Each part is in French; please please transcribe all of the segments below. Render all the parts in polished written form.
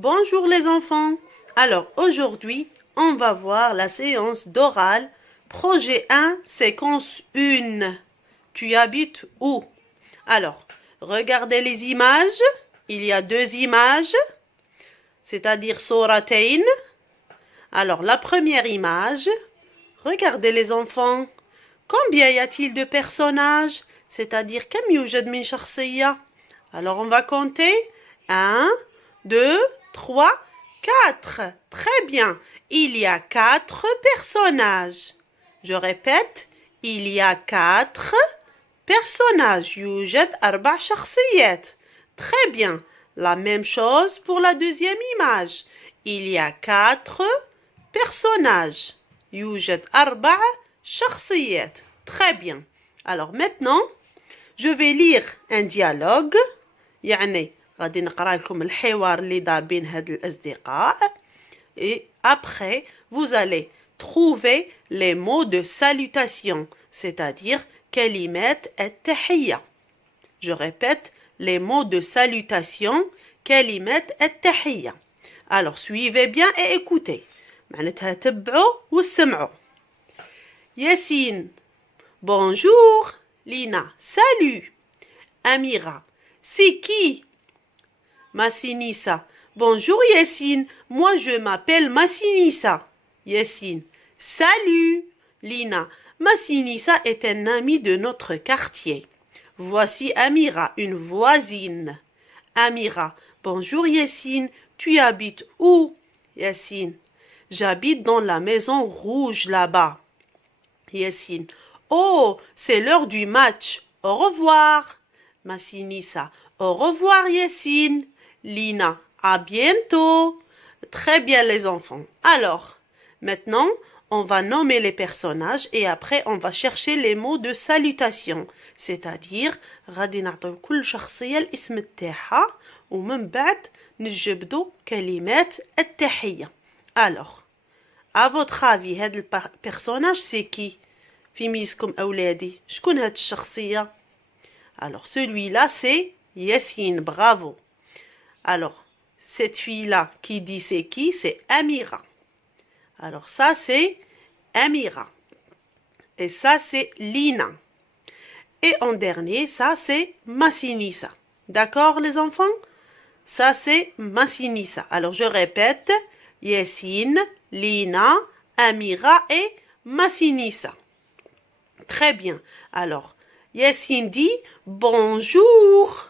Bonjour les enfants. Alors aujourd'hui, on va voir la séance d'oral. Projet 1, séquence 1. Tu habites où? Alors, regardez les images. Il y a deux images, c'est-à-dire soratein. Alors, la première image, regardez les enfants. Combien y a-t-il de personnages? C'est-à-dire, كم يوجد من شخصية? Alors, on va compter. 1, 2, 3, 4. Très bien. Il y a 4 personnages. Je répète, il y a 4 personnages. يوجد 4 شخصيات. Très bien. La même chose pour la deuxième image. Il y a 4 personnages. يوجد 4 شخصيات. Très bien. Alors maintenant, je vais lire un dialogue. يعني غادي نقرا لكم الحوار اللي دار بين هاد الأصدقاء. Et après, vous allez trouver les mots de salutation, c'est-à-dire كلمات التحية. Je répète, les mots de salutation, كلمات التحية. Alors, suivez bien et écoutez. معناتها تبعوا واسمعوا. Yassine, bonjour. Lina, salut. Amira, c'est qui? Massinissa, bonjour Yassine, moi je m'appelle Massinissa. Yassine, salut. Lina, Massinissa est un ami de notre quartier. Voici Amira, une voisine. Amira, bonjour Yassine, tu habites où? Yassine, j'habite dans la maison rouge là-bas. Yassine, oh, c'est l'heure du match. Au revoir. Massinissa, au revoir Yassine. Lina, à bientôt. Très bien les enfants. Alors, maintenant, on va nommer les personnages et après on va chercher les mots de salutation. C'est-à-dire, غادي نعطيو كل شخصية الاسم تاعها ومن بعد نجبدو كلمات التحية. Alors, à votre avis, هاد البيرسوناج c'est qui? في ميزكم أولادي شكون هاد الشخصية؟ Alors celui-là c'est Yassine, bravo. Alors cette fille-là qui dit c'est qui? C'est Amira. Alors ça c'est Amira. Et ça c'est Lina. Et en dernier ça c'est Massinissa. D'accord les enfants? Ça c'est Massinissa. Alors je répète, Yassine, Lina, Amira et Massinissa. Très bien. Alors, Yassine dit bonjour.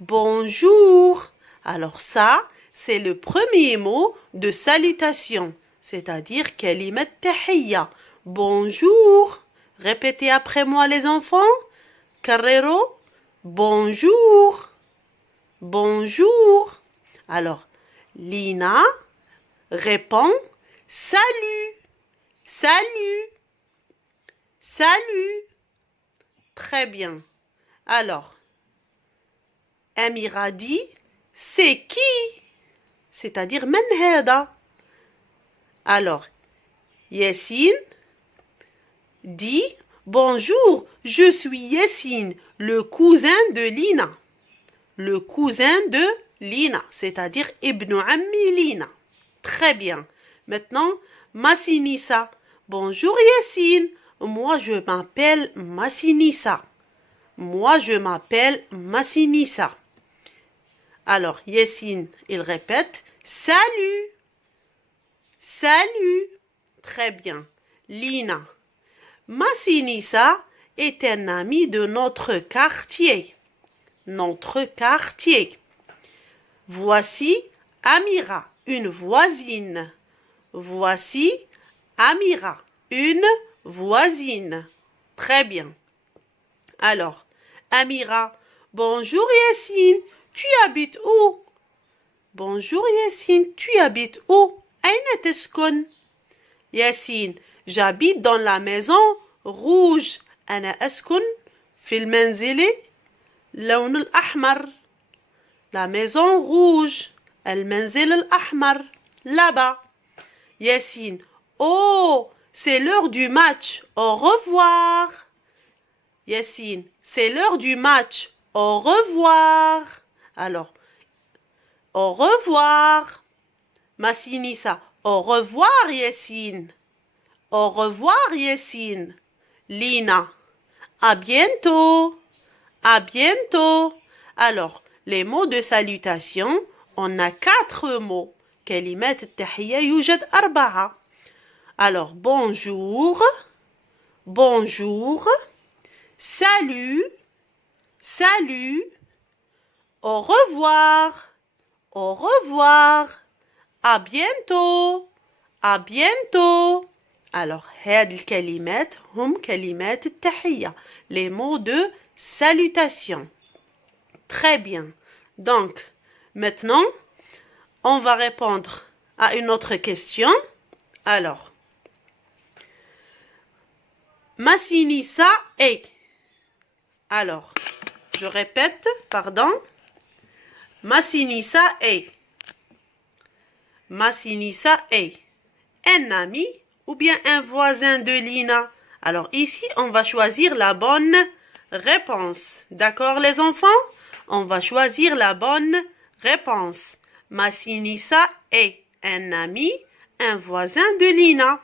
Bonjour. Alors ça, c'est le premier mot de salutation, c'est-à-dire kalimat tahiyya. Bonjour. Répétez après moi les enfants. Carrero. Bonjour. Bonjour. Alors, Lina répond salut. Salut. Salut. Très bien. Alors, Amira dit, c'est qui? C'est-à-dire, من هذا? Alors, Yassine dit, bonjour, je suis Yassine, le cousin de Lina. Le cousin de Lina, c'est-à-dire Ibn Ammi Lina. Très bien. Maintenant, Massinissa. Bonjour Yassine, moi je m'appelle Massinissa. Moi je m'appelle Massinissa. Alors Yassine, il répète, salut. Salut. Très bien. Lina. Massinissa est un ami de notre quartier. Notre quartier. Voici Amira, une voisine. Voici Amira, une voisine. Très bien. Alors, Amira, bonjour Yassine, tu habites où? Bonjour Yassine, tu habites où? أين تسكن? Yassine, j'habite dans la maison rouge. أنا أسكن في المنزل اللون الأحمر. La maison rouge. المنزل الأحمر. Là-bas. Yassine, oh, c'est l'heure du match. Au revoir. Yassine, c'est l'heure du match. Au revoir. Alors, Au revoir. Massinissa. Au revoir, Yessine. Au revoir, Yessine. Lina. À bientôt. À bientôt. Alors, les mots de salutation, on a 4 mots. كلمات التحية يوجد 4. Alors, bonjour. Bonjour. Salut. Salut. Au revoir. Au revoir. À bientôt. À bientôt. Alors, هاد الكلمات هم كلمات التحية. Les mots de salutation. Très bien. Donc, maintenant, on va répondre à une autre question. Alors, Massinissa est. Alors, je répète, pardon. Massinissa est. Massinissa est un ami ou bien un voisin de Lina. Alors ici, on va choisir la bonne réponse. D'accord les enfants? On va choisir la bonne réponse. Massinissa est un ami, un voisin de Lina.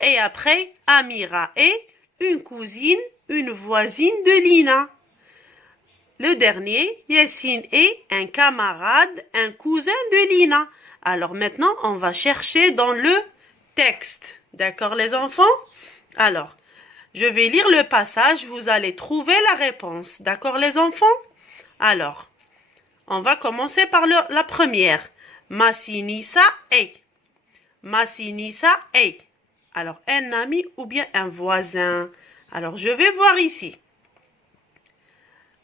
Et après, Amira est une cousine, une voisine de Lina. Le dernier, Yessine est un camarade, un cousin de Lina. Alors maintenant, on va chercher dans le texte. D'accord les enfants? Alors, je vais lire le passage, vous allez trouver la réponse. D'accord les enfants? Alors, on va commencer par la première. Massinissa est. Massinissa est. Alors, un ami ou bien un voisin. Alors, je vais voir ici.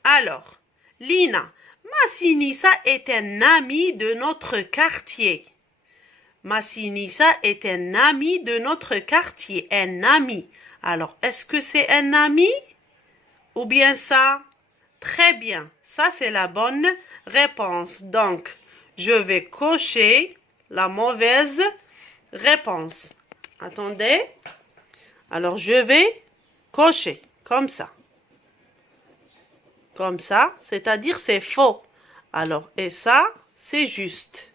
Alors, Lina, Massinissa est un ami de notre quartier. Massinissa est un ami de notre quartier. Un ami. Alors, est-ce que c'est un ami? Ou bien ça? Très bien. Ça, c'est la bonne réponse. Donc, je vais cocher la mauvaise réponse. Attendez. Alors, je vais cocher comme ça. Comme ça, c'est-à-dire c'est faux. Alors, et ça, c'est juste.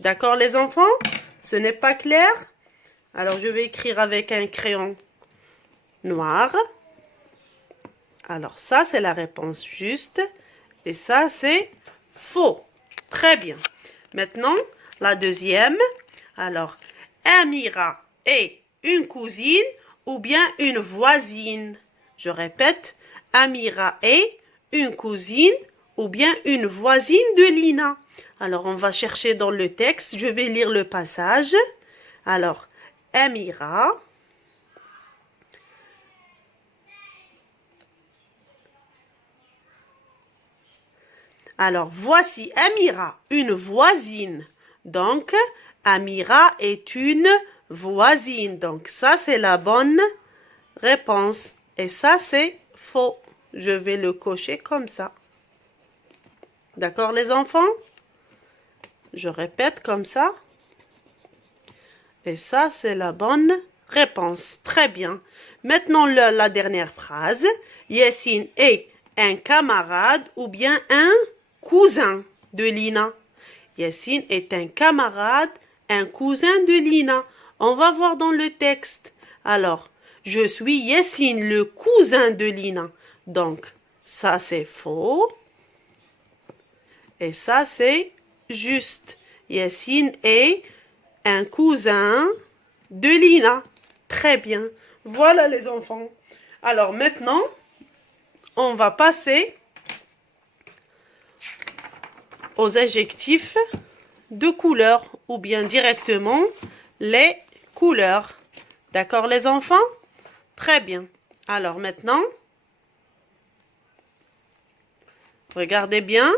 D'accord les enfants? Ce n'est pas clair? Alors, je vais écrire avec un crayon noir. Alors, ça, c'est la réponse juste. Et ça, c'est faux. Très bien. Maintenant, la deuxième. Alors, Amira est une cousine ou bien une voisine. Je répète, Amira est une cousine ou bien une voisine de Lina. Alors, on va chercher dans le texte. Je vais lire le passage. Alors, Amira. Alors, voici Amira, une voisine. Donc, Amira est une voisine. Donc, ça, c'est la bonne réponse. Et ça, c'est faux. Je vais le cocher comme ça. D'accord, les enfants? Je répète comme ça. Et ça, c'est la bonne réponse. Très bien. Maintenant, la dernière phrase. Yessine est un camarade ou bien un cousin de Lina. Yessine est un camarade, un cousin de Lina. On va voir dans le texte. Alors, je suis Yessine, le cousin de Lina. Donc, ça c'est faux. Et ça c'est juste. Yessine est un cousin de Lina. Très bien. Voilà les enfants. Alors maintenant, on va passer aux adjectifs de couleur ou bien directement les couleurs. D'accord les enfants? Très bien. Alors maintenant, regardez bien.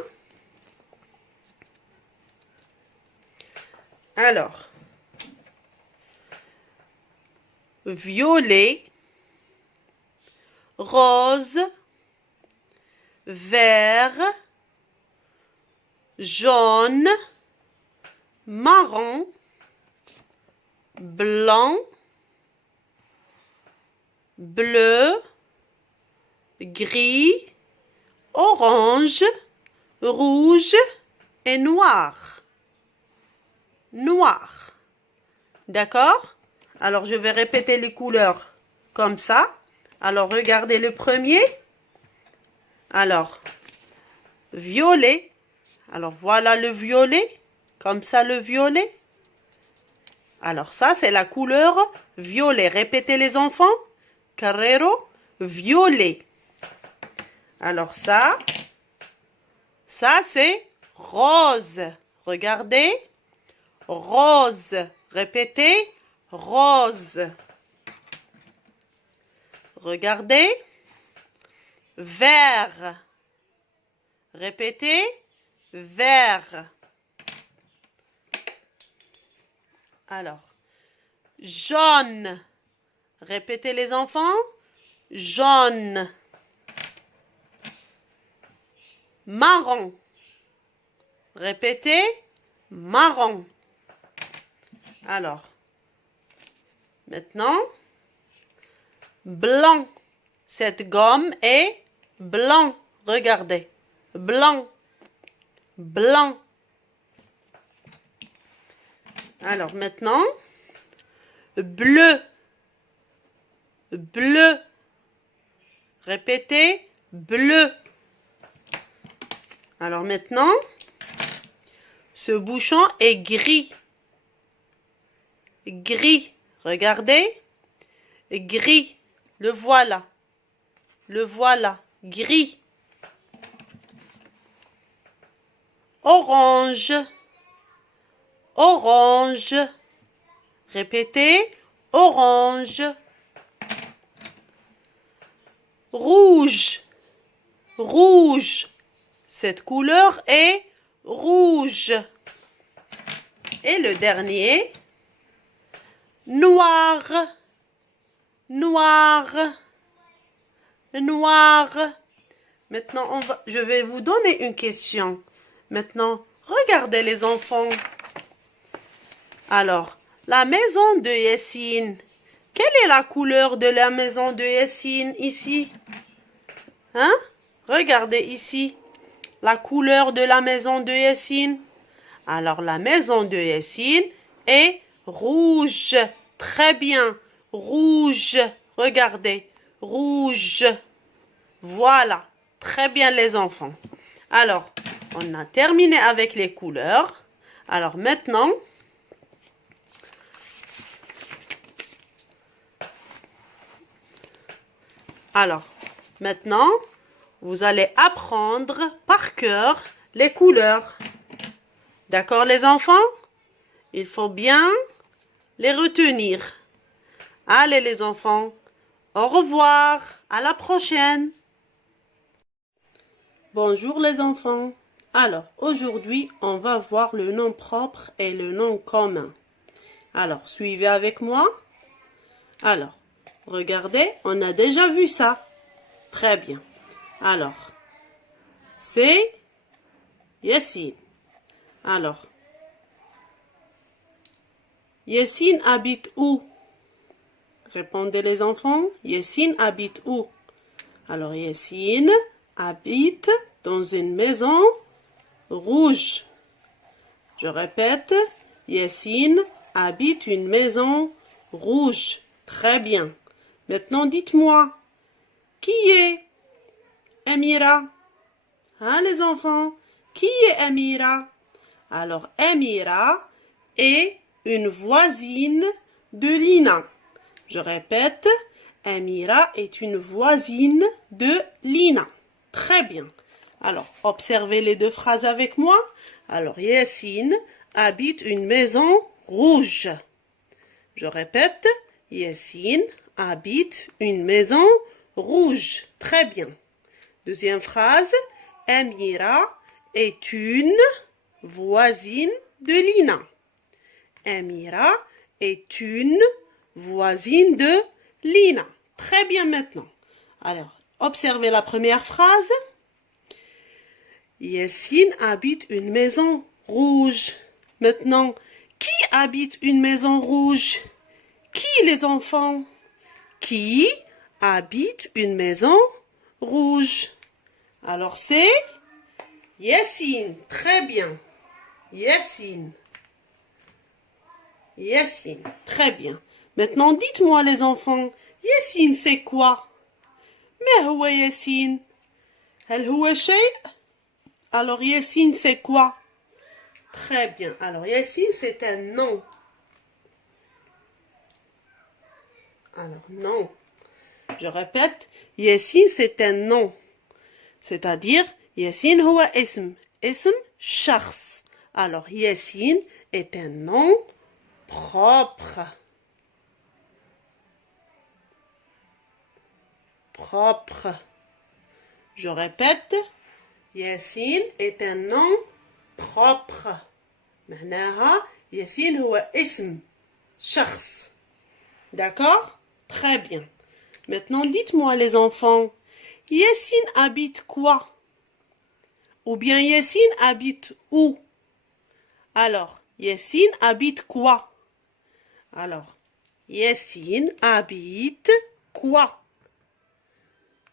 Alors, violet, rose, vert, jaune, marron, blanc, bleu, gris, orange, rouge et noir. noir. D'accord? Alors, je vais répéter les couleurs comme ça. Alors, regardez le premier. Alors, violet. Alors, voilà le violet. Comme ça, le violet. Alors, ça, c'est la couleur violet. Répétez les enfants. Carrero, violet. Alors, ça c'est rose. Regardez. Rose. Répétez. Rose. Regardez. Vert. Répétez. Vert. Alors, jaune. Répétez les enfants. Jaune. Marron. Répétez. Marron. Alors, maintenant, blanc. Cette gomme est blanc. Regardez. Blanc. Blanc. Alors maintenant, bleu. Bleu. Répétez. Bleu. Alors maintenant, ce bouchon est gris. Gris. Regardez. Gris. Le voilà. Le voilà. Gris. Orange. Orange. Répétez. Orange. Rouge. Rouge. Cette couleur est rouge. Et le dernier, noir. Noir. Noir. Maintenant, je vais vous donner une question. Maintenant, regardez les enfants. Alors, la maison de Yessine. Quelle est la couleur de la maison de Yessine ici? Hein? Regardez ici. La couleur de la maison de Yessine. Alors, la maison de Yessine est rouge. Très bien. Rouge. Regardez. Rouge. Voilà. Très bien les enfants. Alors, on a terminé avec les couleurs. Alors maintenant, vous allez apprendre par cœur les couleurs. D'accord les enfants? Il faut bien les retenir. Allez les enfants, au revoir, à la prochaine. Bonjour les enfants. Alors, aujourd'hui, on va voir le nom propre et le nom commun. Alors, suivez avec moi. Alors, regardez, on a déjà vu ça. Très bien. Alors, c'est Yessine. Alors, Yessine habite où? Répondez les enfants. Yessine habite où? Alors, Yessine habite dans une maison rouge. Je répète, Yessine habite une maison rouge. Très bien. Maintenant, dites-moi, qui est Amira? Hein, les enfants? Qui est Amira? Alors, Amira est une voisine de Lina. Je répète, Amira est une voisine de Lina. Très bien. Alors, observez les deux phrases avec moi. Alors, Yessine habite une maison rouge. Je répète, Yessine habite une maison rouge. Très bien. Deuxième phrase, Amira est une voisine de Lina. Amira est une voisine de Lina. Très bien maintenant. Alors, observez la première phrase. Yessine habite une maison rouge. Maintenant, qui habite une maison rouge? Qui les enfants? Qui habite une maison rouge? Alors c'est Yessine. Très bien. Yessine. Yassine. Très bien. Maintenant, dites-moi les enfants, Yassine c'est quoi? ما هو ياسين؟ هل هو شيء؟ Alors Yassine c'est quoi? Très bien. Alors Yassine c'est un nom. Alors non. Je répète, Yassine c'est un nom. C'est-à-dire Yassine هو اسم. اسم شخص. Alors Yassine est un nom propre. Propre. Je répète, Yassine est un nom propre. معناها ياسين هو اسم شخص. D'accord? Très bien. Maintenant, dites-moi les enfants, Yassine habite quoi? Ou bien Yassine habite où? Alors, Yassine habite quoi? Alors, Yassine habite quoi?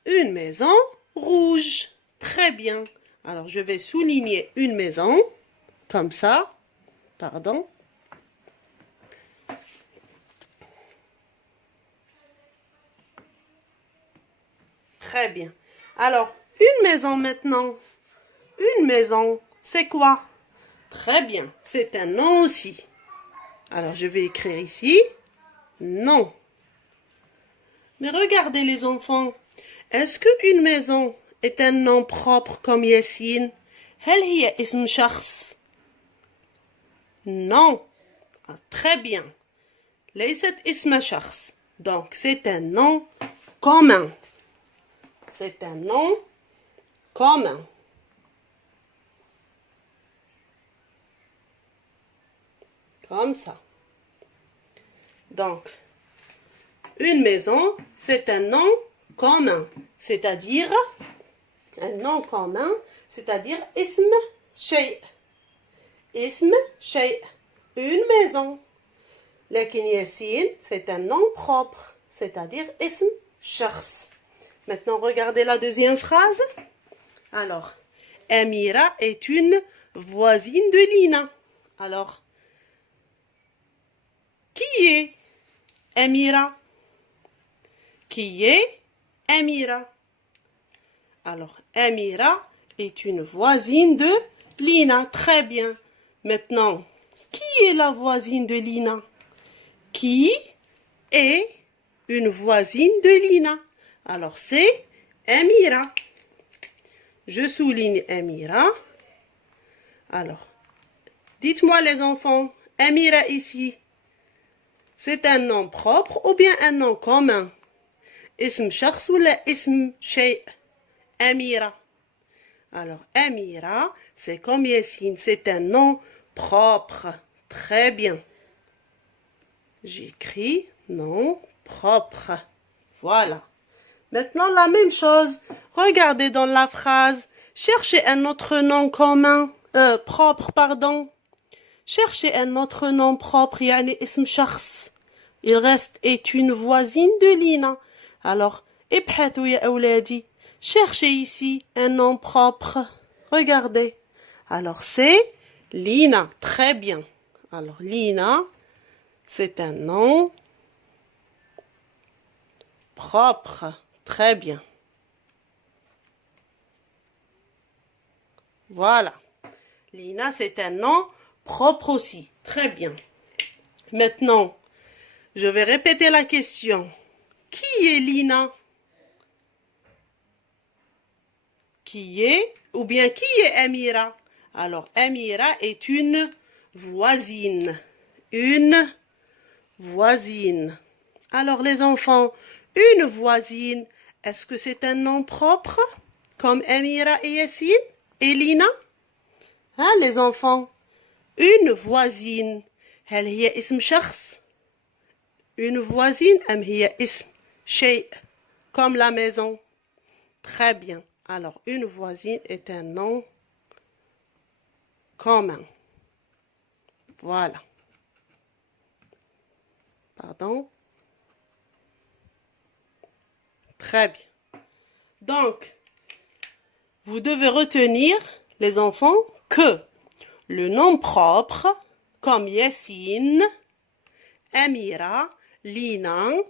Une maison rouge. Très bien. Alors, je vais souligner une maison, comme ça. Pardon. Très bien. Alors, une maison maintenant. Une maison, c'est quoi? Très bien. C'est un nom aussi. Alors, je vais écrire ici. Non. Mais regardez les enfants. Est-ce qu'une maison est un nom propre comme Yassine? هل هي اسم شخص? Non. Ah, très bien. ليست اسم شخص. Donc, c'est un nom commun. C'est un nom commun. Comme ça. Donc, une maison, c'est un nom commun. C'est-à-dire, un nom commun, c'est-à-dire اسم شيء. اسم شيء. Une maison. لكن ياسين, c'est un nom propre. C'est-à-dire اسم شخص. Maintenant, regardez la deuxième phrase. Alors, Amira est une voisine de Lina. Alors, qui est Amira? Qui est Amira? Alors, Amira est une voisine de Lina. Très bien. Maintenant, qui est la voisine de Lina? Qui est une voisine de Lina? Alors, c'est Amira. Je souligne Amira. Alors, dites-moi les enfants, Amira ici, c'est un nom propre ou bien un nom commun? اسم شخص ولا اسم شيء? Amira. Alors, Amira, c'est comme Yassine, c'est un nom propre. Très bien. J'écris nom propre. Voilà. Maintenant, la même chose. Regardez dans la phrase. Cherchez un autre nom commun, propre, pardon. Cherchez un autre nom propre, يعني اسم شخص. Il reste est une voisine de Lina. Alors, ابحثوا يا أولادي. Cherchez ici un nom propre. Regardez. Alors, c'est Lina. Très bien. Alors, Lina, c'est un nom propre. Très bien. Voilà. Lina, c'est un nom propre aussi. Très bien. Maintenant, je vais répéter la question. Qui est Lina? Qui est, ou bien qui est Amira? Alors, Amira est une voisine. Une voisine. Alors, les enfants, une voisine, est-ce que c'est un nom propre? Comme Amira et Yassine et Lina? Hein, les enfants? Une voisine. هل هي اسم شخص? Une voisine أم هي اسم شيء comme la maison? Très bien. Alors, une voisine est un nom commun. Voilà. Pardon? Très bien. Donc, vous devez retenir, les enfants, que le nom propre, comme Yassine, أميرة لينا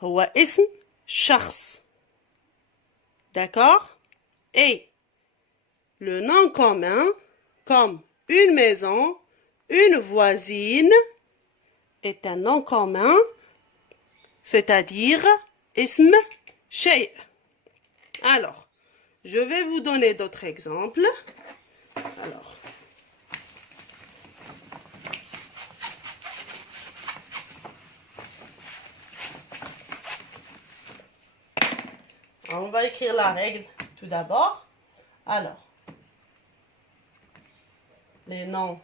هو اسم شخص. D'accord? Et le nom commun, comme une maison, une voisine, est un nom commun, c'est-à-dire اسم شيء. Alors, je vais vous donner d'autres exemples. Alors, on va écrire la règle tout d'abord. Alors, les noms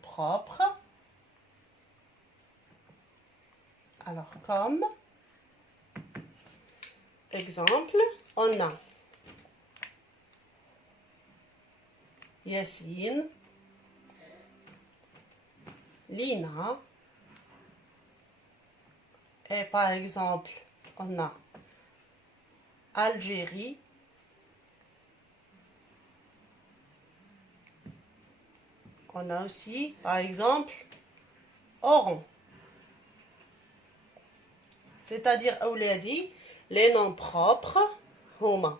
propres. Alors, comme exemple, on a Yassine, Lina, et par exemple, on a Algérie, on a aussi, par exemple, Oran. C'est-à-dire, أولادي, les noms propres هما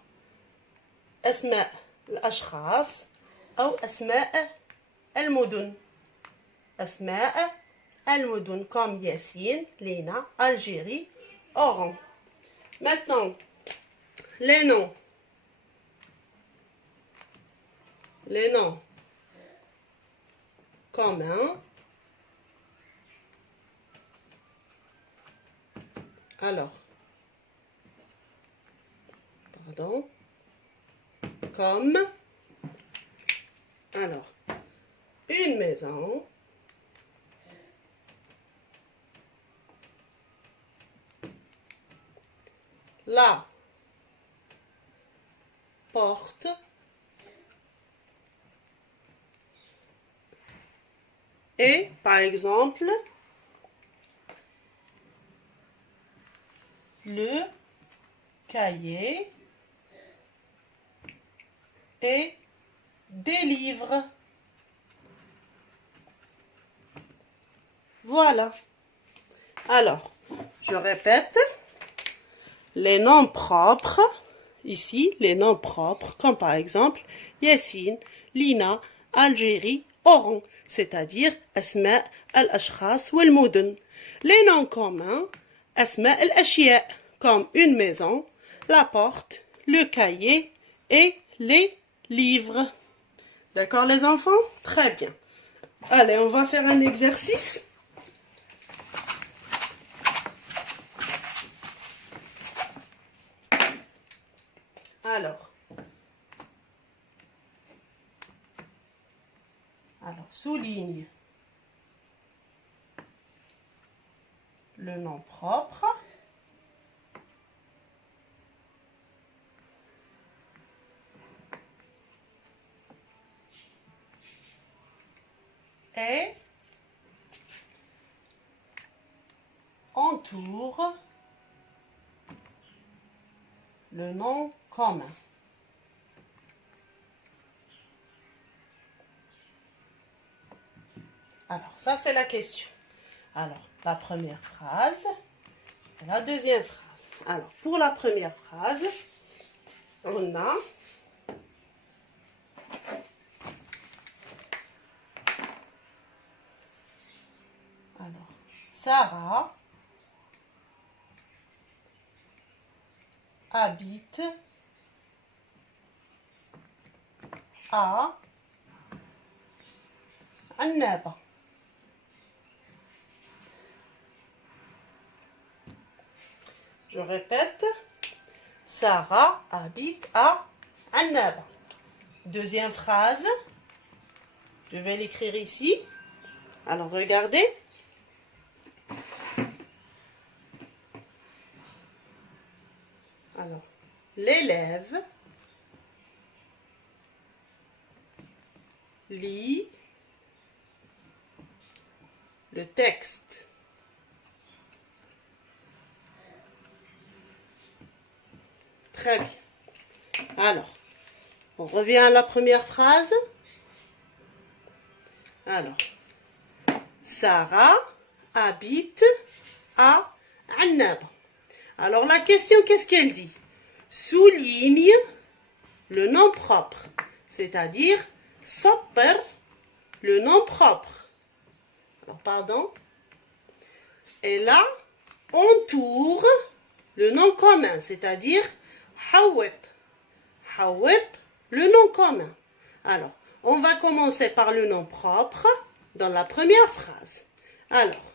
أسماء الأشخاص أو أسماء المدن. أسماء المدن comme Yassine, Lina, Algérie, Oran. Maintenant, les noms communs. Alors, pardon, comme, alors, une maison, la porte, et par exemple, le cahier et des livres. Voilà. Alors, je répète, les noms propres, ici, les noms propres, comme par exemple Yassine, Lina, Algérie, Oran, c'est-à-dire أسماء الأشخاص والمدن. Les noms communs, أسماء الأشياء, comme une maison, la porte, le cahier et les livres. D'accord les enfants? Très bien. Allez, on va faire un exercice. Alors, souligne le nom propre. Et entoure le nom commun. Alors, ça c'est la question. Alors, la première phrase et la deuxième phrase. Alors, pour la première phrase, on a Sarah habite à Annaba. Je répète, Sarah habite à Annaba. Deuxième phrase, je vais l'écrire ici. Alors regardez. Alors, l'élève lit le texte. Très bien. Alors, on revient à la première phrase. Alors, Sarah habite à Annaba. Alors, la question, qu'est-ce qu'elle dit? Souligne le nom propre, c'est-à-dire sattir le nom propre. Alors, pardon. Et là, entoure le nom commun, c'est-à-dire hawet. Hawet, le nom commun. Alors, on va commencer par le nom propre dans la première phrase. Alors,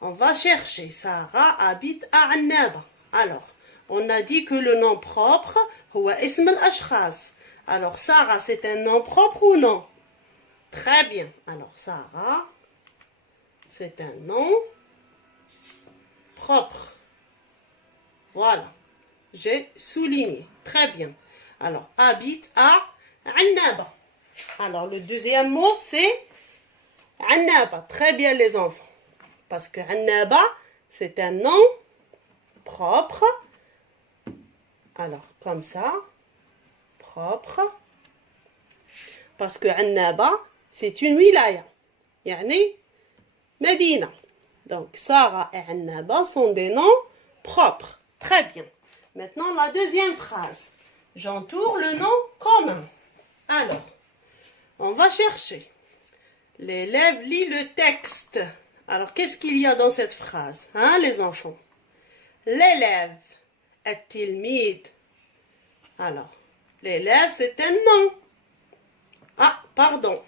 on va chercher Sarah habite à Annaba. Alors, on a dit que le nom propre, huwa ism al-ashkhas. Alors, Sarah, c'est un nom propre ou non? Très bien. Alors, Sarah, c'est un nom propre. Voilà. J'ai souligné. Très bien. Alors, habite à Annaba. Alors, le deuxième mot, c'est Annaba. Très bien, les enfants. Parce que Annaba, c'est un nom propre. Alors, comme ça. Propre. Parce que Annaba, c'est une wilaya. Yani, Medina. Donc, Sarah et Annaba sont des noms propres. Très bien. Maintenant, la deuxième phrase. J'entoure le nom commun. Alors, on va chercher. L'élève lit le texte. Alors, qu'est-ce qu'il y a dans cette phrase, hein, les enfants? L'élève, at-tilmid. Alors, l'élève, c'est un nom. Ah, pardon.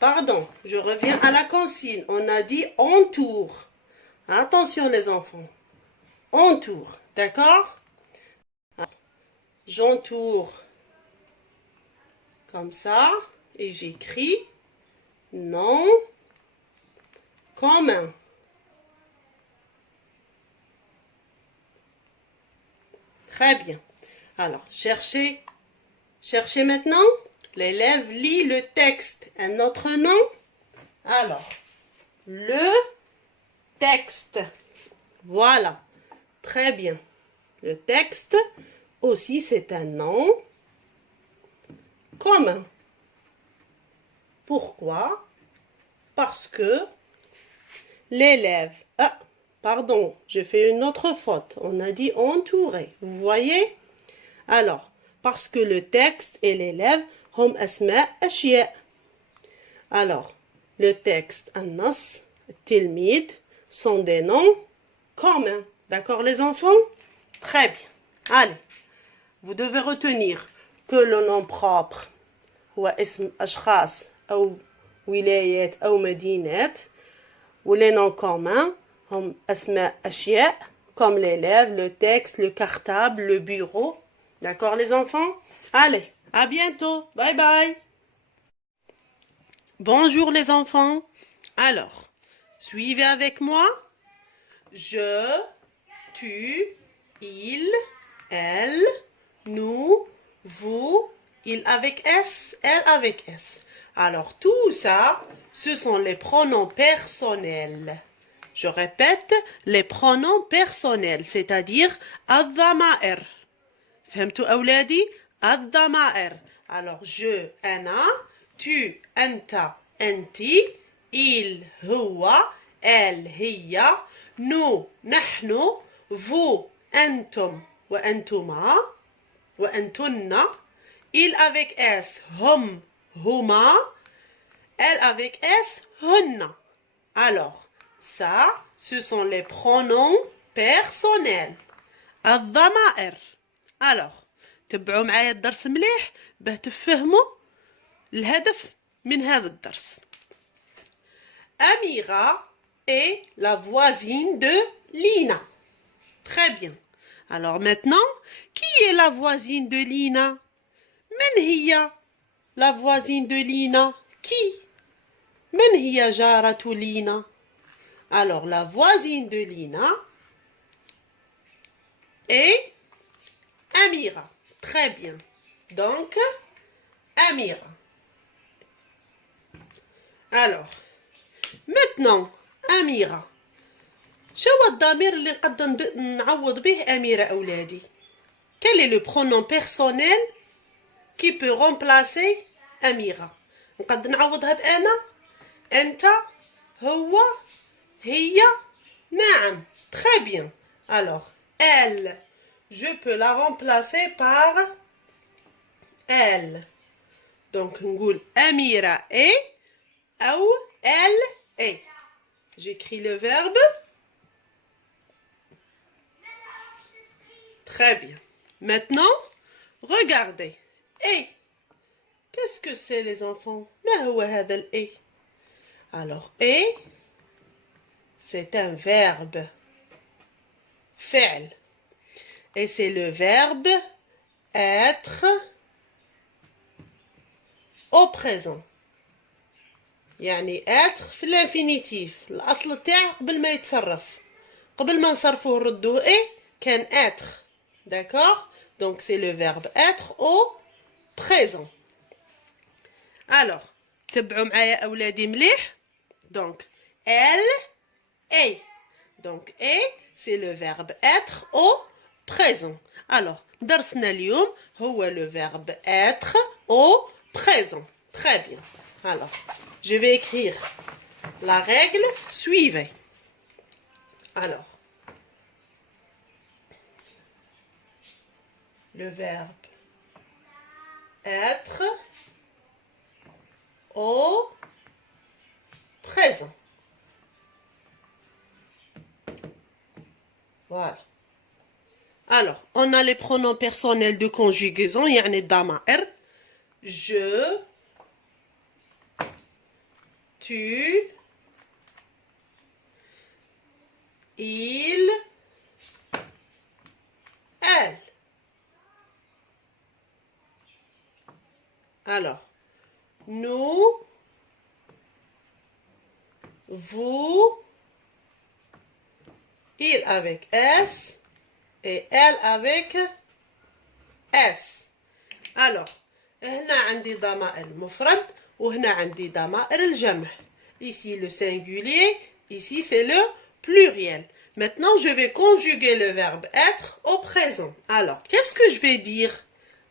Pardon, je reviens à la consigne. On a dit entoure. Attention, les enfants. Entoure, d'accord? J'entoure comme ça et j'écris nom commun. Très bien. Alors, cherchez maintenant. L'élève lit le texte. Un autre nom? Alors, le texte. Voilà. Très bien. Le texte aussi, c'est un nom commun. Pourquoi? Parce que l'élève... Ah, pardon, j'ai fait une autre faute. On a dit entouré. Vous voyez? Alors, parce que le texte et l'élève, hum asma ashya. Alors, le texte, an-nas, tilmid, sont des noms communs. D'accord, les enfants? Très bien. Allez, vous devez retenir que le nom propre, هو اسم أشخاص أو ولايات أو مدينات, ou les noms communs, هم أسماء أشياء, comme l'élève, le texte, le cartable, le bureau. D'accord, les enfants? Allez, à bientôt. Bye bye. Bonjour, les enfants. Alors, suivez avec moi. Je, tu, il, elle, nous, vous, il avec S, elle avec S. Alors, tout ça, ce sont les pronoms personnels. Je répète, les pronoms personnels, c'est-à-dire الضمائر. فهمتوا أولادي؟ الضمائر. Alors, je, أنا, tu, أنت, أنتي, il, هو, elle, هي, nous, نحن, vous, أنتم وأنتما وأنتن, il avec S, hum, huma, elle avec S, hunna. Alors, ça, ce sont les pronoms personnels. الضمائر. Alors, تبعوا معايا الدرس مليح باه تفهموا الهدف من هذا الدرس. Amira est la voisine de Lina. Très bien. Alors maintenant, qui est la voisine de Lina? من هي la voisine de Lina? Qui? من هي جارة لينا? Alors, la voisine de Lina est Amira. Très bien. Donc, Amira. Alors, maintenant, Amira, شو هو الضمير اللي نقدر نعوض به أميرة أولادي؟ Quel est le pronom personnel qui peut remplacer أميرة؟ نقدر نعوضها بأنا، أنت، هو، هي. نعم. Très bien. Alors, elle, je peux la remplacer par elle. Donc, نقول أميرة est أو elle est. J'écris le verbe. Très bien. Maintenant, regardez. Et. Qu'est-ce que c'est les enfants? ما هو هذا ال et? Alors, et, c'est un verbe. فعل. Et c'est le verbe être au présent. يعني être في الانفينيتيف. الأصل تاعه قبل ما يتصرف. قبل ما نصرفوه نردوه et كان être. D'accord? Donc c'est le verbe être au présent. Alors, تبعوا معايا أولادي مليح. Donc, elle est. Donc, est, c'est le verbe être au présent. Alors, درسنا اليوم هو le verbe être au présent. Très bien. Alors, je vais écrire la règle. Suivez. Alors, le verbe être au présent. Voilà. Alors, on a les pronoms personnels de conjugaison, يعني الضمائر. Je, tu, il, elle. Alors, nous, vous, il avec S et elle avec S. Alors, هنا عندي ضمائر المفرد وهنا عندي ضمائر الجمع. Ici le singulier, ici c'est le pluriel. Maintenant, je vais conjuguer le verbe être au présent. Alors, qu'est-ce que je vais dire?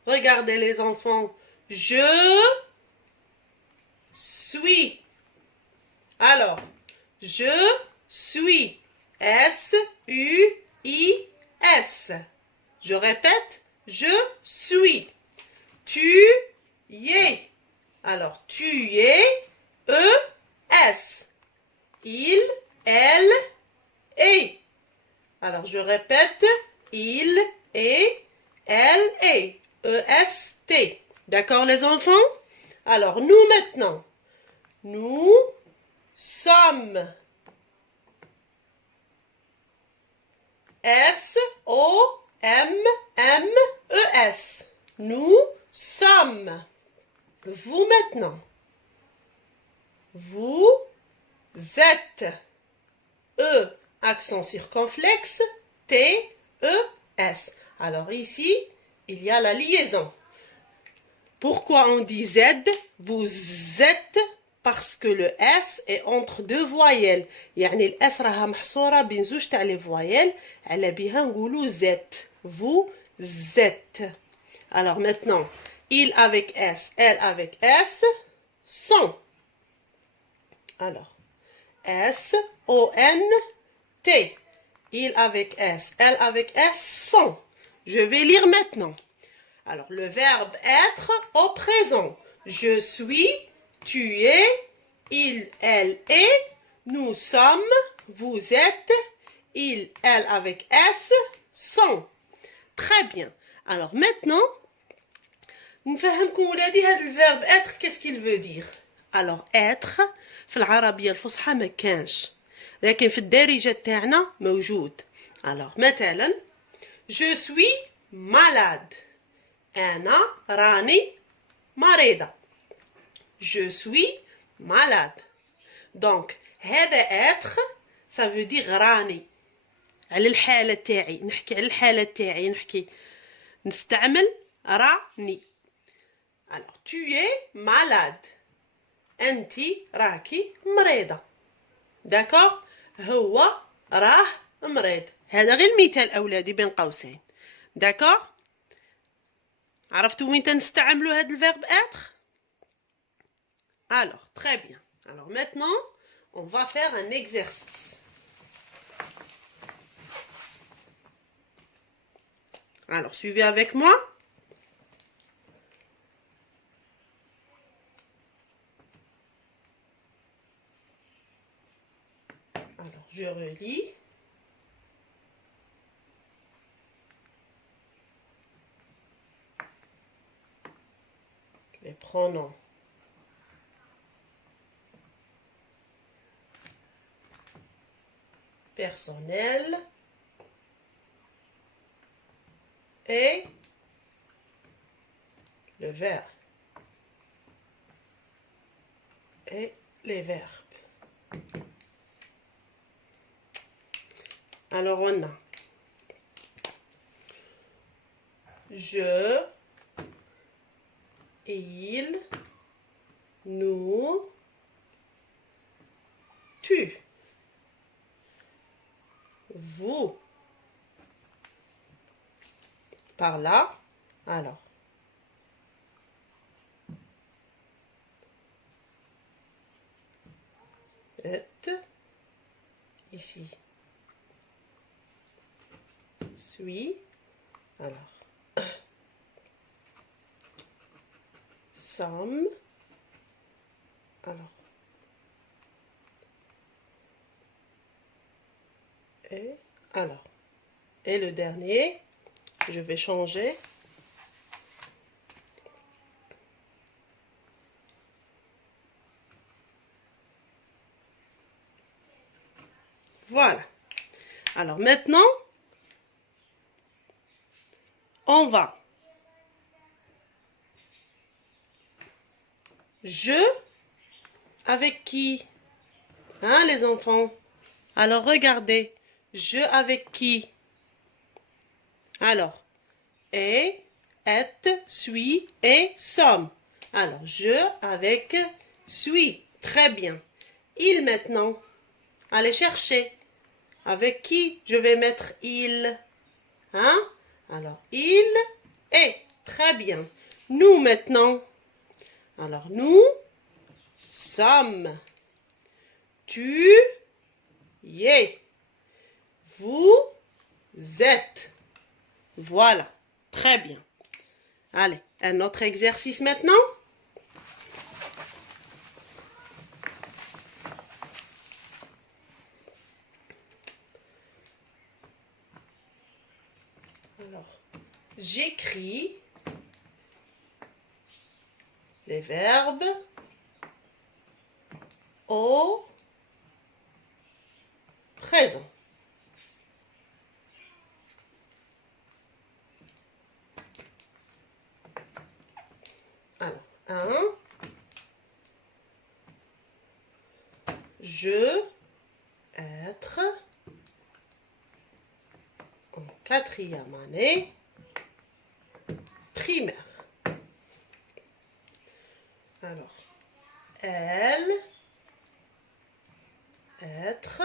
Regardez les enfants. Je suis. Alors, je suis. S-U-I-S. Je répète, je suis. Tu es. Alors, tu es. E-S. Il, elle, est. Alors, je répète, il est, elle est. E-S-T. D'accord, les enfants? Alors, nous maintenant. Nous sommes. S-O-M-M-E-S. Nous sommes. Vous maintenant. Vous êtes. E, accent circonflexe. T, E, S. Alors ici, il y a la liaison. Pourquoi on dit Z? Vous êtes parce que le S est entre deux voyelles. يعني الأس راها محصورة بين زوج تاع لي فوايل على بها نقولوا Z. Vous êtes. Alors maintenant, il avec S, elle avec S, sont. Alors, S-O-N-T. Il avec S, elle avec S, sont. Je vais lire maintenant. Alors, le verbe être au présent. Je suis, tu es, il, elle est, nous sommes, vous êtes, il, elle avec S, sont. Très bien. Alors maintenant, نفهمكم ولادي هذا الفيرب être qu'est-ce qu'il veut dire. Alors être في العربية الفصحى ما كانش لكن في الدارجة تاعنا موجود. Alors مثلا je suis malade. أنا راني مريضة. Je suis malade. Donc هذا être ça veut dire راني على الحالة تاعي. نحكي على الحالة تاعي نستعمل راني. Alors, tu es malade. أنتِ راكي مريضة. D'accord? هو راه مريض. هذا غير المثال أولادي بين قوسين. داكور؟ عرفتوا وين تنستعملوا هذا الفيرب être؟ Alors, très bien. Alors maintenant, on va faire un exercice. Alors, suivez avec moi. Alors, je relis. Les pronoms. Personnels. Et le verbe. Et les verbes. Alors on a je, il, nous, tu, vous. Par là, alors. Et, ici. Suis, alors. Sommes, alors. Et, alors. Et le dernier, je vais changer. Voilà. Alors maintenant, on va. Je, avec qui? Hein, les enfants? Alors, regardez. Je avec qui? Alors, et, suis et sommes. Alors, je avec suis. Très bien. Il maintenant. Allez chercher. Avec qui je vais mettre il? Hein? Alors, il est. Très bien. Nous maintenant. Alors, nous sommes. Tu y es. Vous êtes. Voilà. Très bien. Allez, un autre exercice maintenant. Alors, j'écris les verbes au présent. Alors, je, être, en 4e année primaire. Alors, elle, être,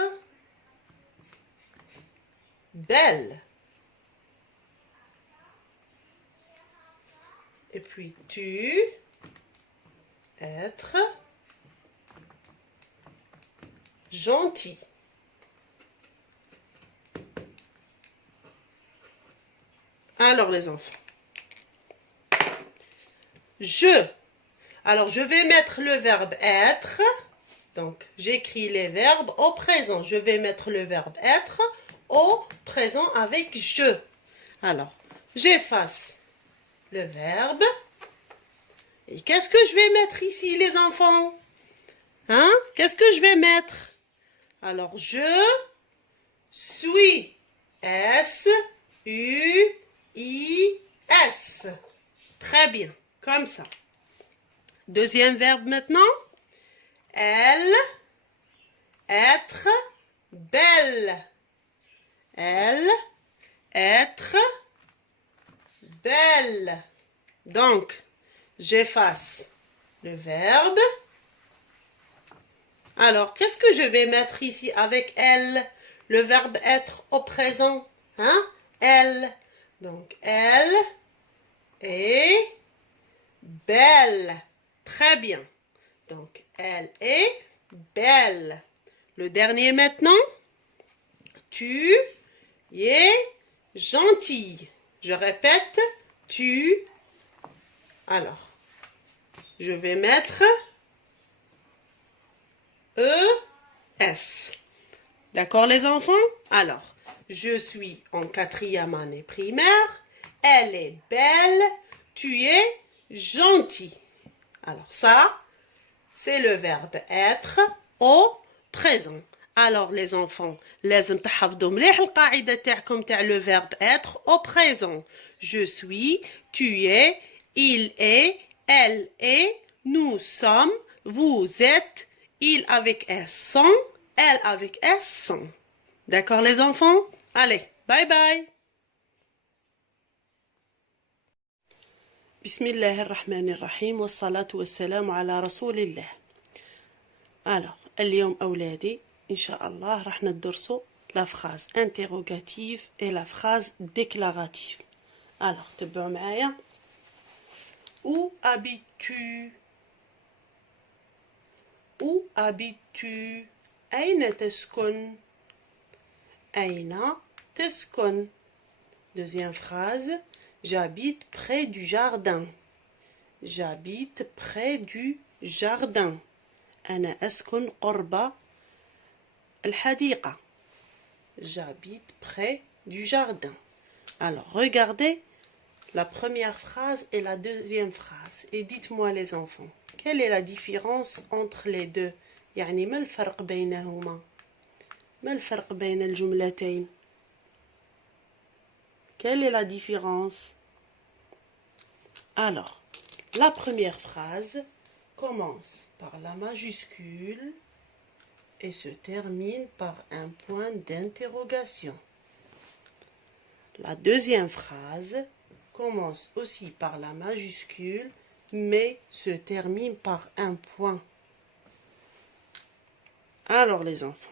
belle. Et puis tu, être, gentil. Alors les enfants, je. Alors je vais mettre le verbe être. Donc j'écris les verbes au présent. Je vais mettre le verbe être au présent avec je. Alors j'efface le verbe. Et qu'est-ce que je vais mettre ici les enfants? Hein? Qu'est-ce que je vais mettre? Alors je suis. S-U-I-S. Très bien, comme ça. Deuxième verbe maintenant. Elle, être, belle. Elle, être, belle. Donc, j'efface le verbe. Alors, qu'est-ce que je vais mettre ici avec elle? le verbe être au présent. Hein? Elle. Donc, elle est belle. Très bien. Donc, elle est belle. Le dernier maintenant. Tu es gentille. Je répète, tu. Alors, je vais mettre ES. D'accord les enfants? Alors, je suis en 4e année primaire. Elle est belle. Tu es gentil. Alors ça, c'est le verbe être au présent. Alors les enfants, لازم تحفظوا مليح القاعدة تاعكم تاع le verbe être au présent. Je suis, tu es, il est, elle est, nous sommes, vous êtes, il avec S sont, elle avec S sont. D'accord les enfants? Allez, bye bye. بسم الله الرحمن الرحيم والصلاة والسلام على رسول الله. Alors, اليوم أولادي إن شاء الله راح ندرسوا la phrase interrogative et la phrase déclarative. Alors, تبعوا معايا. Où habites-tu? Où habites-tu? أين تسكن? أين تسكن? Deuxième phrase. J'habite près du jardin. J'habite près du jardin. أنا أسكن قرب الحديقة. J'habite près du jardin. Alors, regardez la première phrase et la deuxième phrase. Et dites-moi les enfants, quelle est la différence entre les deux؟ يعني ما الفرق بينهما؟ ما الفرق بين الجملتين؟ Quelle est la différence? Alors, la première phrase commence par la majuscule et se termine par un point d'interrogation. La deuxième phrase commence aussi par la majuscule, mais se termine par un point. Alors les enfants,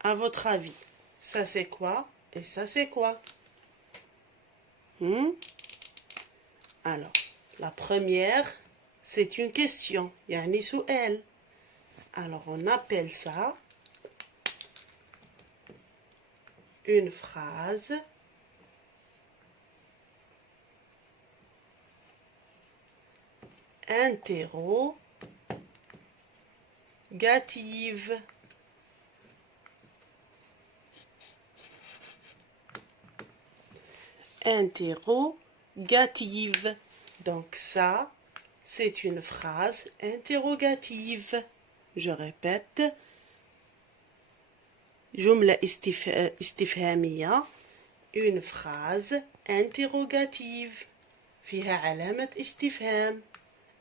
à votre avis, ça c'est quoi et ça c'est quoi? Alors, la première, c'est une question, يعني سؤال. Alors, on appelle ça une phrase interrogative. Interrogative. Donc ça, c'est une phrase interrogative. Je répète. جملة استفهامية. Une phrase interrogative. فيها علامة استفهام.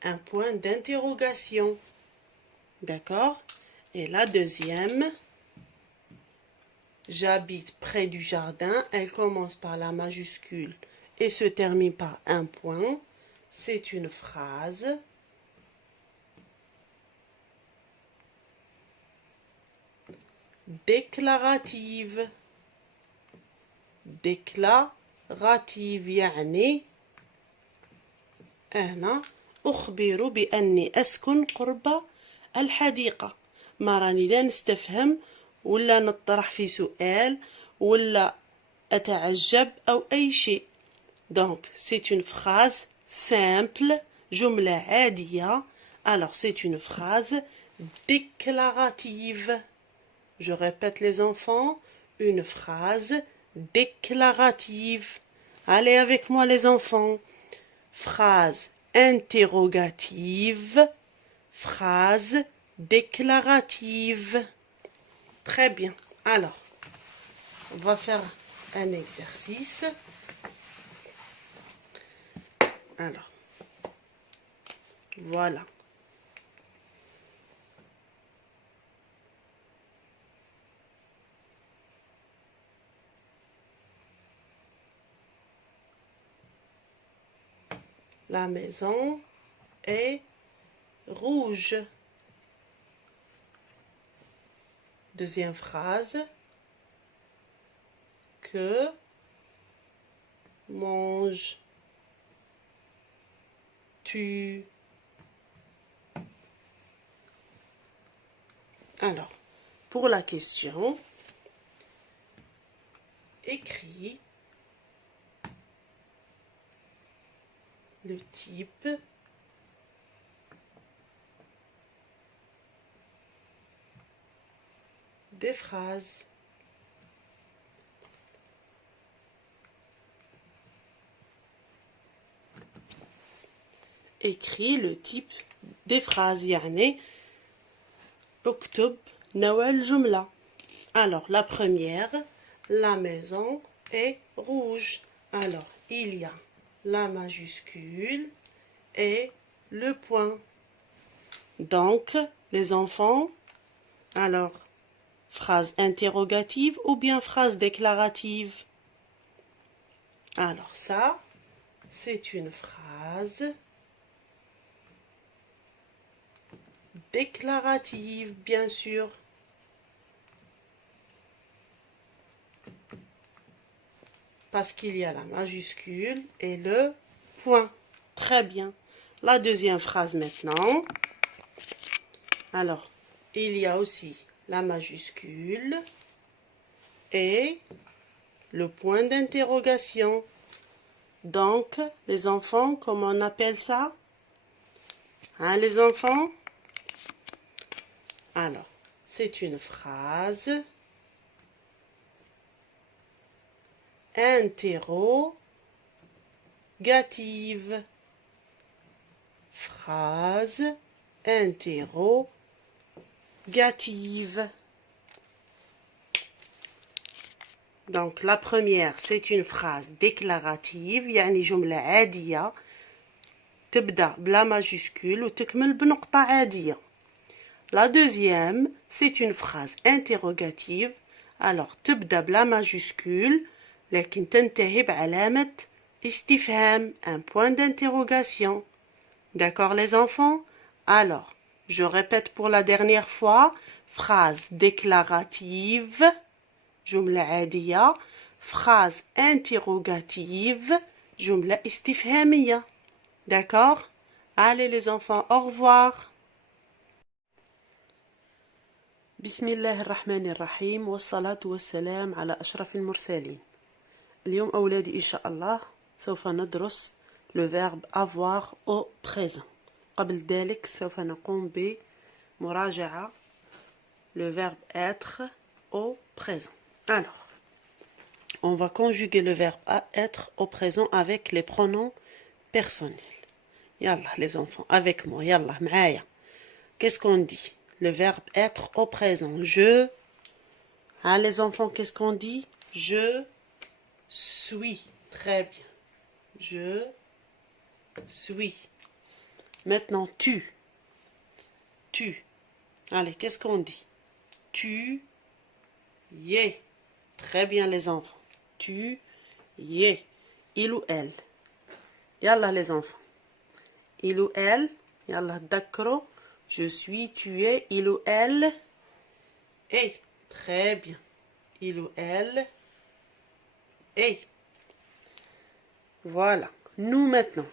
Un point d'interrogation. D'accord? Et la deuxième. J'habite près du jardin. Elle commence par la majuscule et se termine par un point. C'est une phrase déclarative. déclarative يعني أنا أخبر بأني أسكن قرب الحديقة. ما راني لا نستفهم ولا نطرح في سؤال ولا أتعجب أو أي شيء. Donc, c'est une phrase simple, جملة عادية. Alors, c'est une phrase déclarative. Je répète les enfants, une phrase déclarative. Allez avec moi les enfants. Phrase interrogative, phrase déclarative. Très bien. Alors, on va faire un exercice. Alors, voilà. La maison est rouge. Deuxième phrase. Que manges-tu? Alors, pour la question, écris le type des phrases. Écris le type des phrases. يعني اكتب نوع الجملة. Alors, la première, la maison est rouge. Alors, il y a la majuscule et le point. Donc, les enfants, alors, phrase interrogative ou bien phrase déclarative? Alors ça, c'est une phrase déclarative, bien sûr. Parce qu'il y a la majuscule et le point. Très bien. La deuxième phrase maintenant. Alors, il y a aussi la majuscule et le point d'interrogation. Donc, les enfants, comment on appelle ça? Hein, les enfants? Alors, c'est une phrase interrogative. Phrase interrogative. Donc, la première, c'est une phrase déclarative. يعني جملة عادية تبدأ بلا majuscule وتكمل بنقطة عادية. La deuxième, c'est une phrase interrogative. Alors, تبدأ بلا majuscule لكن تنتهي بعلامة استفهام, un point d'interrogation. D'accord les enfants? Alors, je répète pour la dernière fois. Phrase déclarative, جملة عادية. Phrase interrogative, جملة استفهامية. D'accord? Allez les enfants, au revoir. بسم الله الرحمن الرحيم والصلاة والسلام على أشرف المرسلين. اليوم أولادي إن شاء الله سوف ندرس le verbe avoir au présent. قبل ذلك سوف نقوم بمراجعة le verbe être au présent. Alors, on va conjuguer le verbe être au présent avec les pronoms personnels. Yallah les enfants, avec moi, yallah, معايا. Qu'est-ce qu'on dit? Le verbe être au présent. Je. Hein, les enfants, qu'est-ce qu'on dit? Je suis. Très bien. Je suis. Maintenant, tu. Tu. Allez, qu'est-ce qu'on dit? Tu y es. Très bien, les enfants. Tu y es. Il ou elle. Yallah, les enfants. Il ou elle. Yallah, d'accord. Je suis, tu es, il ou elle est. Très bien. Il ou elle est. Voilà. Nous maintenant.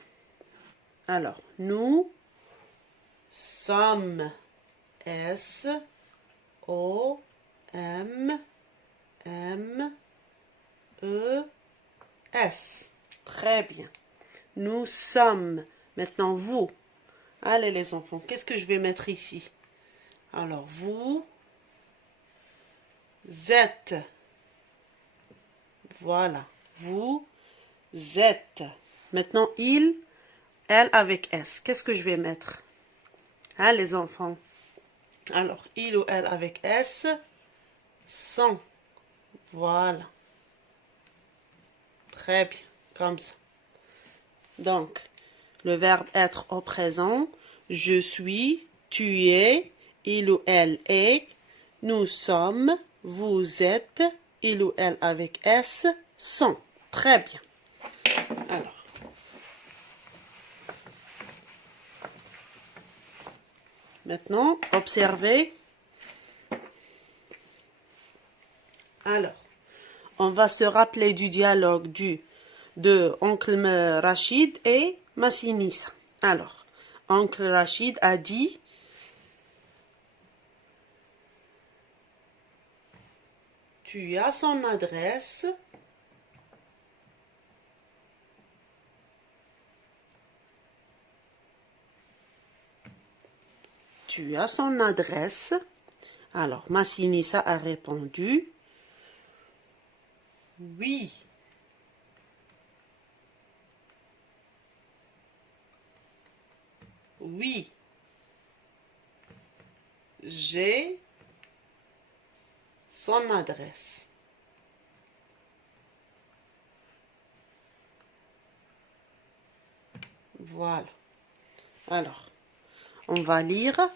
Alors, nous sommes. S-O-M-M-E-S. Très bien. Nous sommes. Maintenant, vous. Allez les enfants, qu'est-ce que je vais mettre ici? Alors, vous êtes. Voilà. Vous êtes. Maintenant, il, elle avec S. Qu'est-ce que je vais mettre? Hein, les enfants? Alors, il ou elle avec S, sont. Voilà. Très bien, comme ça. Donc, le verbe être au présent. Je suis, tu es, il ou elle est, nous sommes, vous êtes, il ou elle avec S, sont. Très bien. Alors. Maintenant, observez. Alors, on va se rappeler du dialogue de Oncle Rachid et Massinissa. Alors, Oncle Rachid a dit « Tu as son adresse ?» Tu as son adresse. Alors, Massinissa a répondu « Oui. » Oui, j'ai son adresse. Voilà. Alors, on va lire.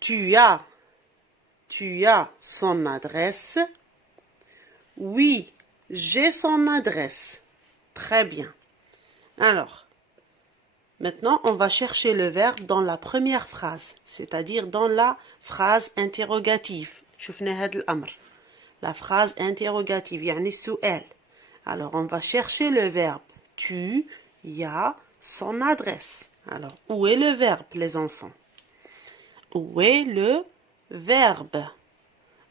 Tu as son adresse. Oui, j'ai son adresse. Très bien. Alors, maintenant, on va chercher le verbe dans la première phrase, c'est-à-dire dans la phrase interrogative. شفنا هذا الأمر. La phrase interrogative, يعني السؤال. Alors, on va chercher le verbe. Tu as son adresse. Alors, où est le verbe, les enfants? Où est le verbe?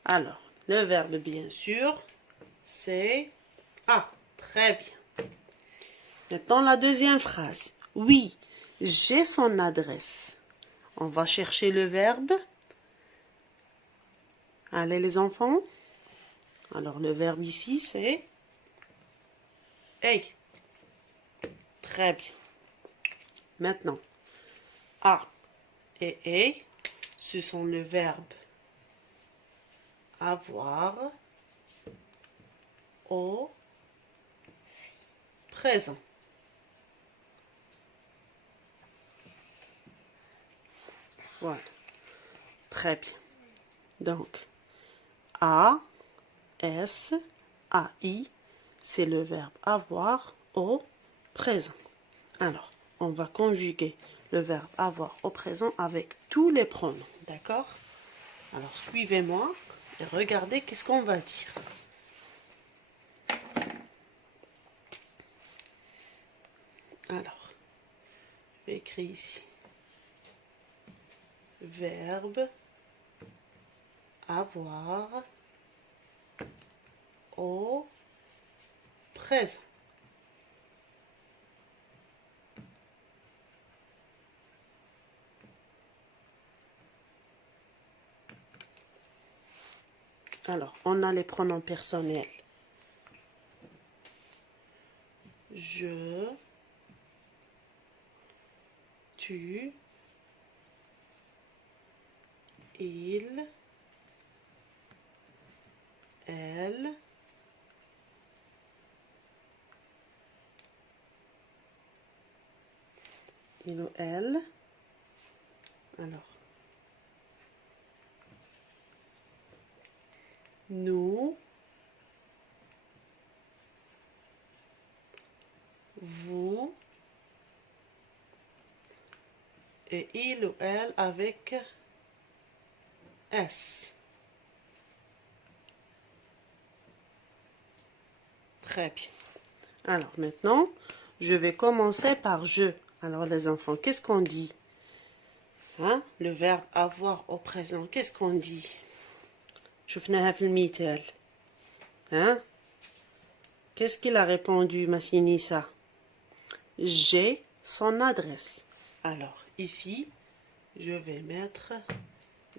Alors, le verbe, bien sûr, c'est A. Très bien. Maintenant, la deuxième phrase. Oui, j'ai son adresse. On va chercher le verbe. Allez, les enfants. Alors, le verbe ici, c'est Hey. Très bien. Maintenant, A et E, ce sont le verbe avoir au présent. Voilà. Très bien. Donc, A, S, A, I, c'est le verbe avoir au présent. Alors, on va conjuguer le verbe avoir au présent avec tous les pronoms. D'accord? Alors, suivez-moi et regardez qu'est-ce qu'on va dire. Alors, je vais écrire ici. Verbe avoir au présent. Alors, on a les pronoms personnels. Je, tu, il, elle, il ou elle. Alors, nous, vous, et il ou elle avec S. Très bien. Alors maintenant, je vais commencer par je. Alors les enfants, qu'est-ce qu'on dit? Hein? Le verbe avoir au présent, qu'est-ce qu'on dit? شفناها في المثال. Hein? Qu'est-ce qu'il a répondu, Massinissa? J'ai son adresse. Alors, ici, je vais mettre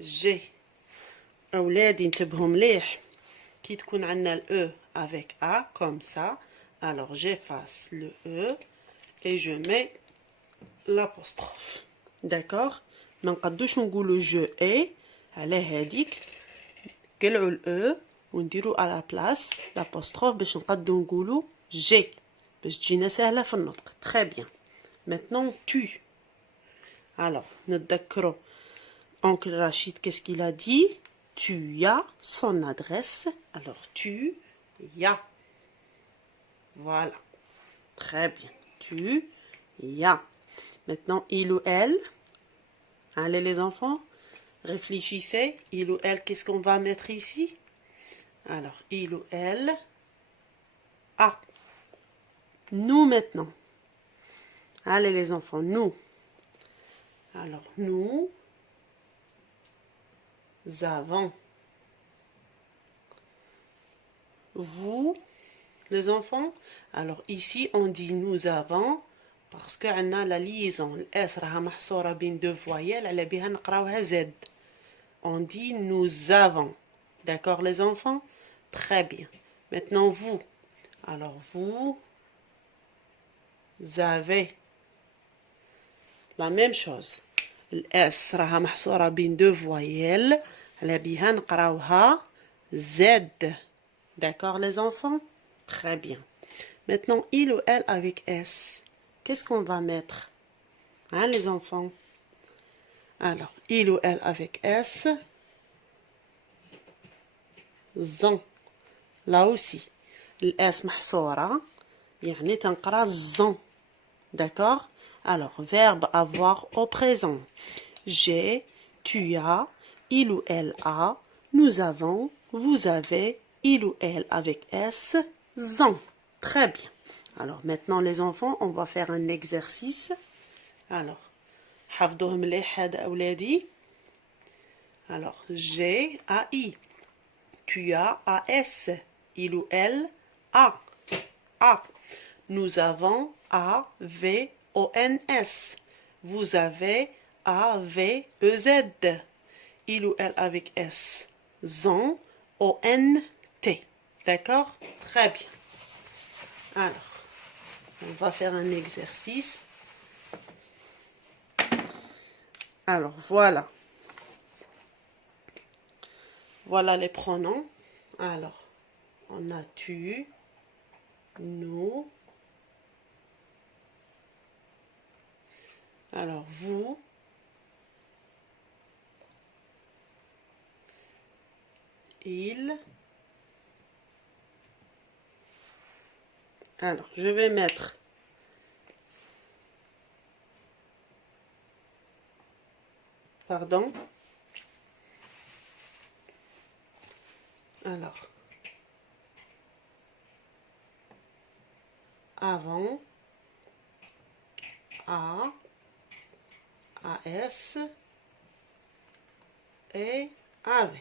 j'ai. أولادي انتبهوا مليح. كي تكون عندنا ال E avec A, comme ça, alors j'efface le E et je mets l'apostrophe. D'accord? ما نقدوش نقولوا je ai على هذيك قلعوا ال E ونديروا à la place l'apostrophe باش نقدو نقولوا j'ai باش تجينا سهلة في النطق. Très bien. Maintenant tu. Alors, نتذكروا Oncle Rachid, qu'est-ce qu'il a dit? Tu as son adresse. Alors, tu as. Voilà. Très bien. Tu as. Maintenant, il ou elle. Allez, les enfants. Réfléchissez. Il ou elle, qu'est-ce qu'on va mettre ici? Alors, il ou elle A. Nous maintenant. Allez les enfants, nous. Alors, nous avons. Vous, les enfants. Alors, ici, on dit nous avons parce qu'on a la liaison. S راها محصورة بين deux voyelles. على بها نقراوها Z. On dit nous avons. D'accord, les enfants? Très bien. Maintenant, vous. Alors, vous avez. La même chose. الاس راها محصورة بين deux voyelles. على بها نقراوها Z. D'accord, les enfants? Très bien. Maintenant, il ou elle avec S. Qu'est-ce qu'on va mettre? Hein, les enfants? Alors, il ou elle avec S. زن. Là aussi. الاس محصورة. يعني تنقرا زن. D'accord? Alors, verbe avoir au présent. J'ai, tu as, il ou elle a, nous avons, vous avez, il ou elle avec S, zan. Très bien. Alors, maintenant, les enfants, on va faire un exercice. Alors, حفظوه مليح هذا أولادي. Alors, j'ai, A-I. Tu as, A-S. Il ou elle, A. A. Nous avons, A-V-O-N-S. Vous avez, A-V-E-Z. Il ou elle avec S. Zon, O-N-T. D'accord? Très bien. Alors, on va faire un exercice. Alors, voilà. Voilà les pronoms. Alors, on a tu, nous. Alors, vous. Il. Alors, je vais mettre pardon. Alors, avant, A, AS et AV.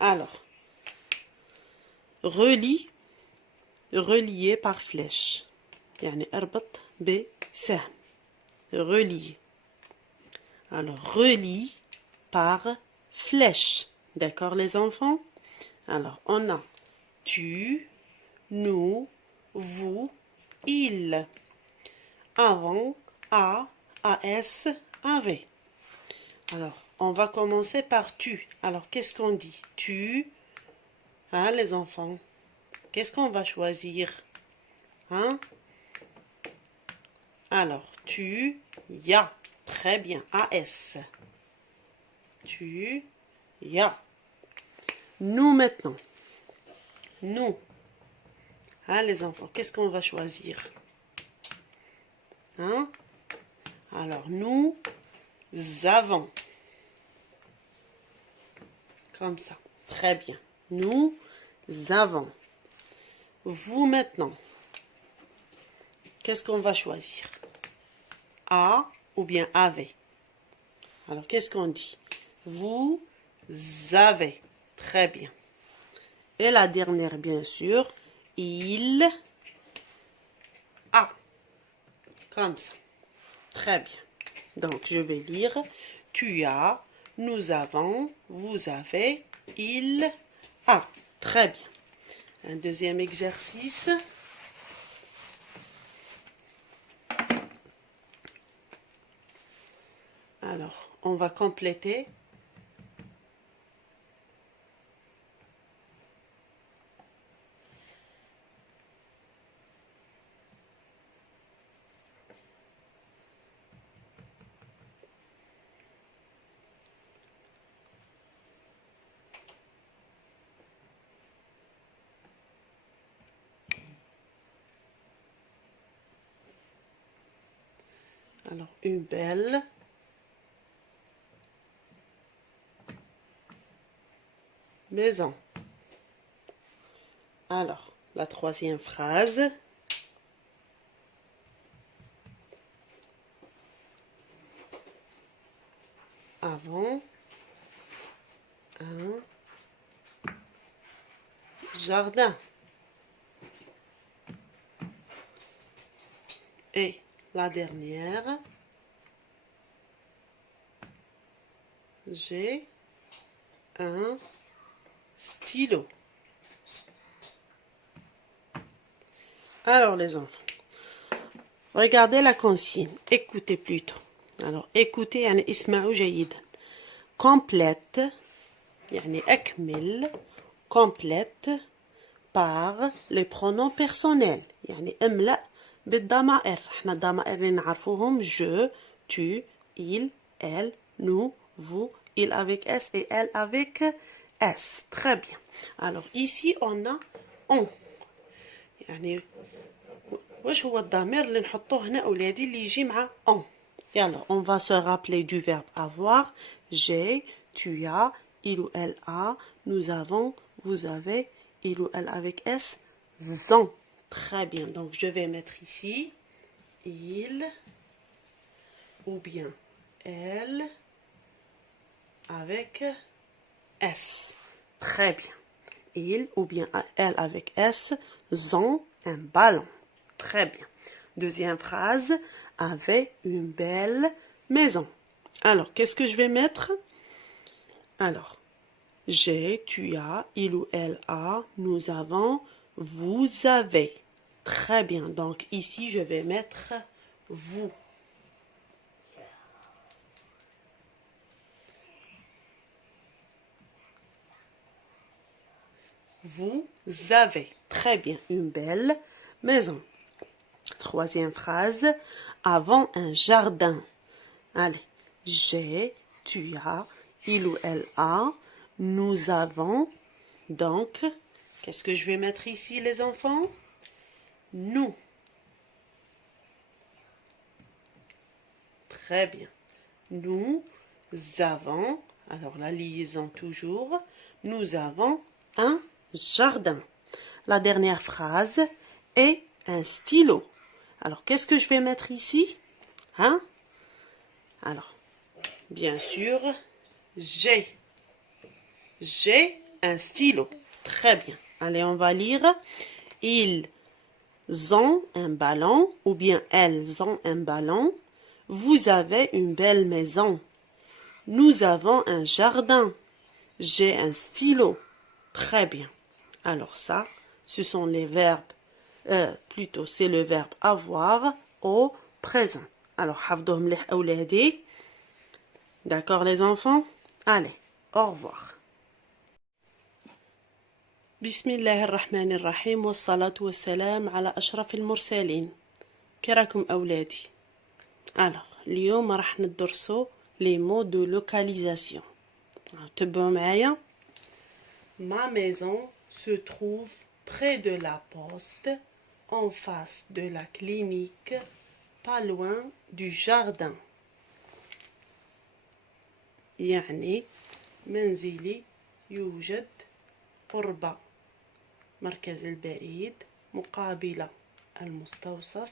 Alors, relie, relié par flèche. يعني اربط بسهم. Relié. Alors, relie par flèche. D'accord, les enfants? Alors, on a tu, nous, vous, il. Avant, A, AS, AV. Alors, on va commencer par tu. Alors, qu'est-ce qu'on dit? Tu, hein, les enfants? Qu'est-ce qu'on va choisir? Hein? Alors, tu, ya. Très bien, AS. Tu, ya. Nous maintenant. Nous. Hein, les enfants, qu'est-ce qu'on va choisir? Hein? Alors, nous avons. Comme ça. Très bien. Nous avons. Vous maintenant. Qu'est-ce qu'on va choisir? A ou bien avez. Alors, qu'est-ce qu'on dit? Vous avez. Très bien. Et la dernière, bien sûr, il a. Comme ça. Très bien. Donc, je vais lire. Tu as, nous avons, vous avez, il a. Très bien. Un deuxième exercice. Alors, on va compléter. Alors, une belle maison. Alors, La troisième phrase. Avant un jardin. Et la dernière. J'ai un stylo. Alors les enfants, regardez la consigne. Écoutez plutôt. Alors écoutez يعني اسمعوا جيدا. Complète يعني أكمل complète par les pronoms personnels يعني املأ بالضمائر. احنا الضمائر اللي نعرفوهم je, tu, il, elle, nous, vous, il avec S et elle avec S. Très bien. Alors ici on a on. يعني واش هو الضمير اللي نحطوه هنا أولادي اللي يجي مع on. Alors on va se rappeler du verbe avoir. J'ai, tu as, il ou elle a, nous avons, vous avez, il ou elle avec S, ont. Très bien. Donc je vais mettre ici il ou bien elle avec S. Très bien. Il ou bien elle avec S ont un ballon. Très bien. Deuxième phrase, avait une belle maison. Alors, qu'est-ce que je vais mettre? Alors, j'ai, tu as, il ou elle a, nous avons, vous avez. Très bien. Donc, ici, je vais mettre vous. Vous avez. Très bien. Une belle maison. Troisième phrase. Avant un jardin. Allez. J'ai, tu as, il ou elle a, nous avons. Donc, qu'est-ce que je vais mettre ici, les enfants? Nous. Très bien. Nous avons, alors la liaison toujours, nous avons un jardin. La dernière phrase est un stylo. Alors, qu'est-ce que je vais mettre ici? Hein? Alors, bien sûr, j'ai un stylo. Très bien. Allez, on va lire. Ils ont un ballon ou bien elles ont un ballon. Vous avez une belle maison. Nous avons un jardin. J'ai un stylo. Très bien. Alors ça, ce sont les verbes. Plutôt, c'est le verbe avoir au présent. Alors, حفظوه مليح أولادي. D'accord les enfants? Allez, au revoir. بسم الله الرحمن الرحيم والصلاة والسلام على أشرف المرسلين. كراكم أولادي؟ Alors, اليوم راح ندرسو les mots de localisation. تبعوا معايا. Ma maison se trouve près de la poste, en face de la clinique, pas loin du jardin. يعني منزلي يوجد قرب مركز البعيد مقابل المستوصف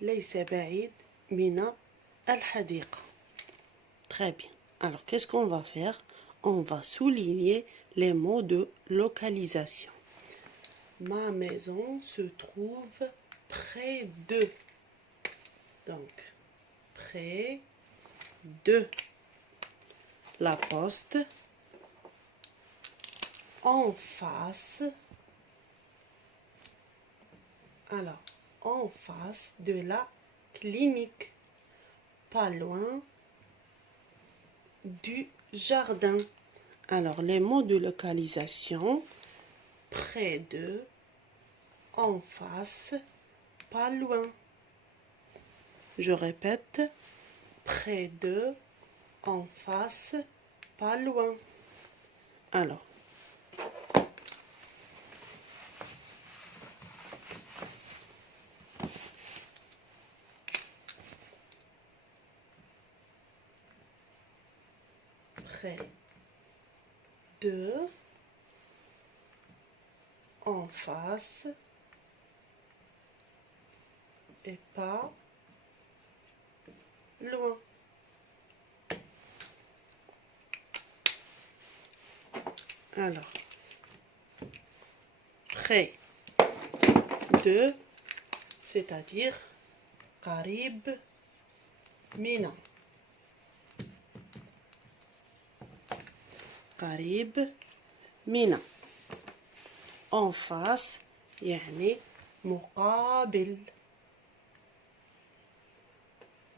ليس بعيد من الحديقة. Très bien. Alors, qu'est-ce qu'on va faire? On va souligner les mots de localisation. Ma maison se trouve près de. Donc, près de la poste, en face. Alors, en face de la clinique, pas loin du jardin. Alors, les mots de localisation, près de, en face, pas loin. Je répète, près de, en face, pas loin. Alors, près de, en face, et pas loin. Alors, près de, c'est-à-dire قريب من. قريب من. En face يعني مقابل.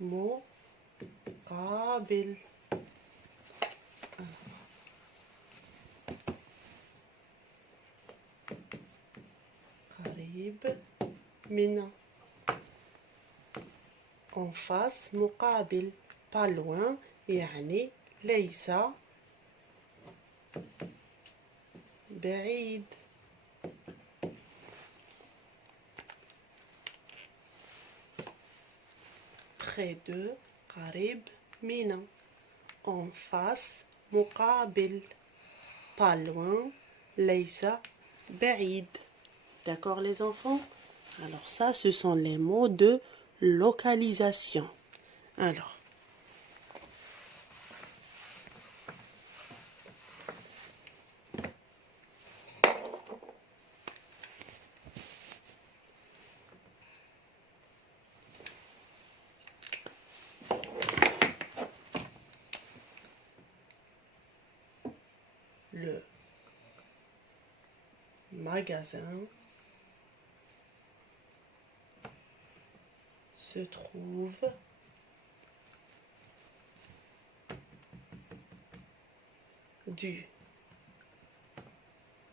مقابل. قريب من. En face مقابل pas loin يعني ليس بعيد. près de قريب من. En face مقابل pas loin ليس بعيد. D'accord les enfants? Alors ça, ce sont les mots de localisation. Alors, le magasin se trouve du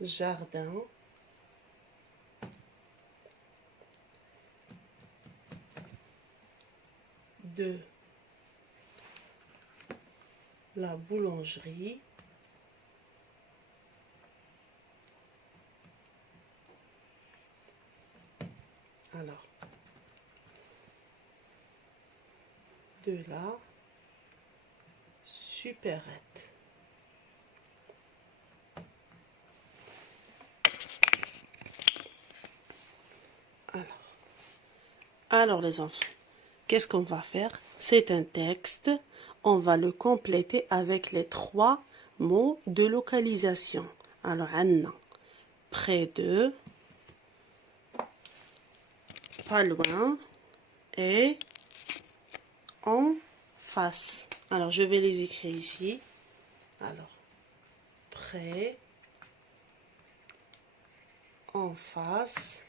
jardin de la boulangerie alors de la supérette. Alors les enfants, qu'est-ce qu'on va faire? C'est un texte, on va le compléter avec les 3 mots de localisation. Alors, Anna, près de, pas loin et en face. Alors, je vais les écrire ici. Alors, près, en face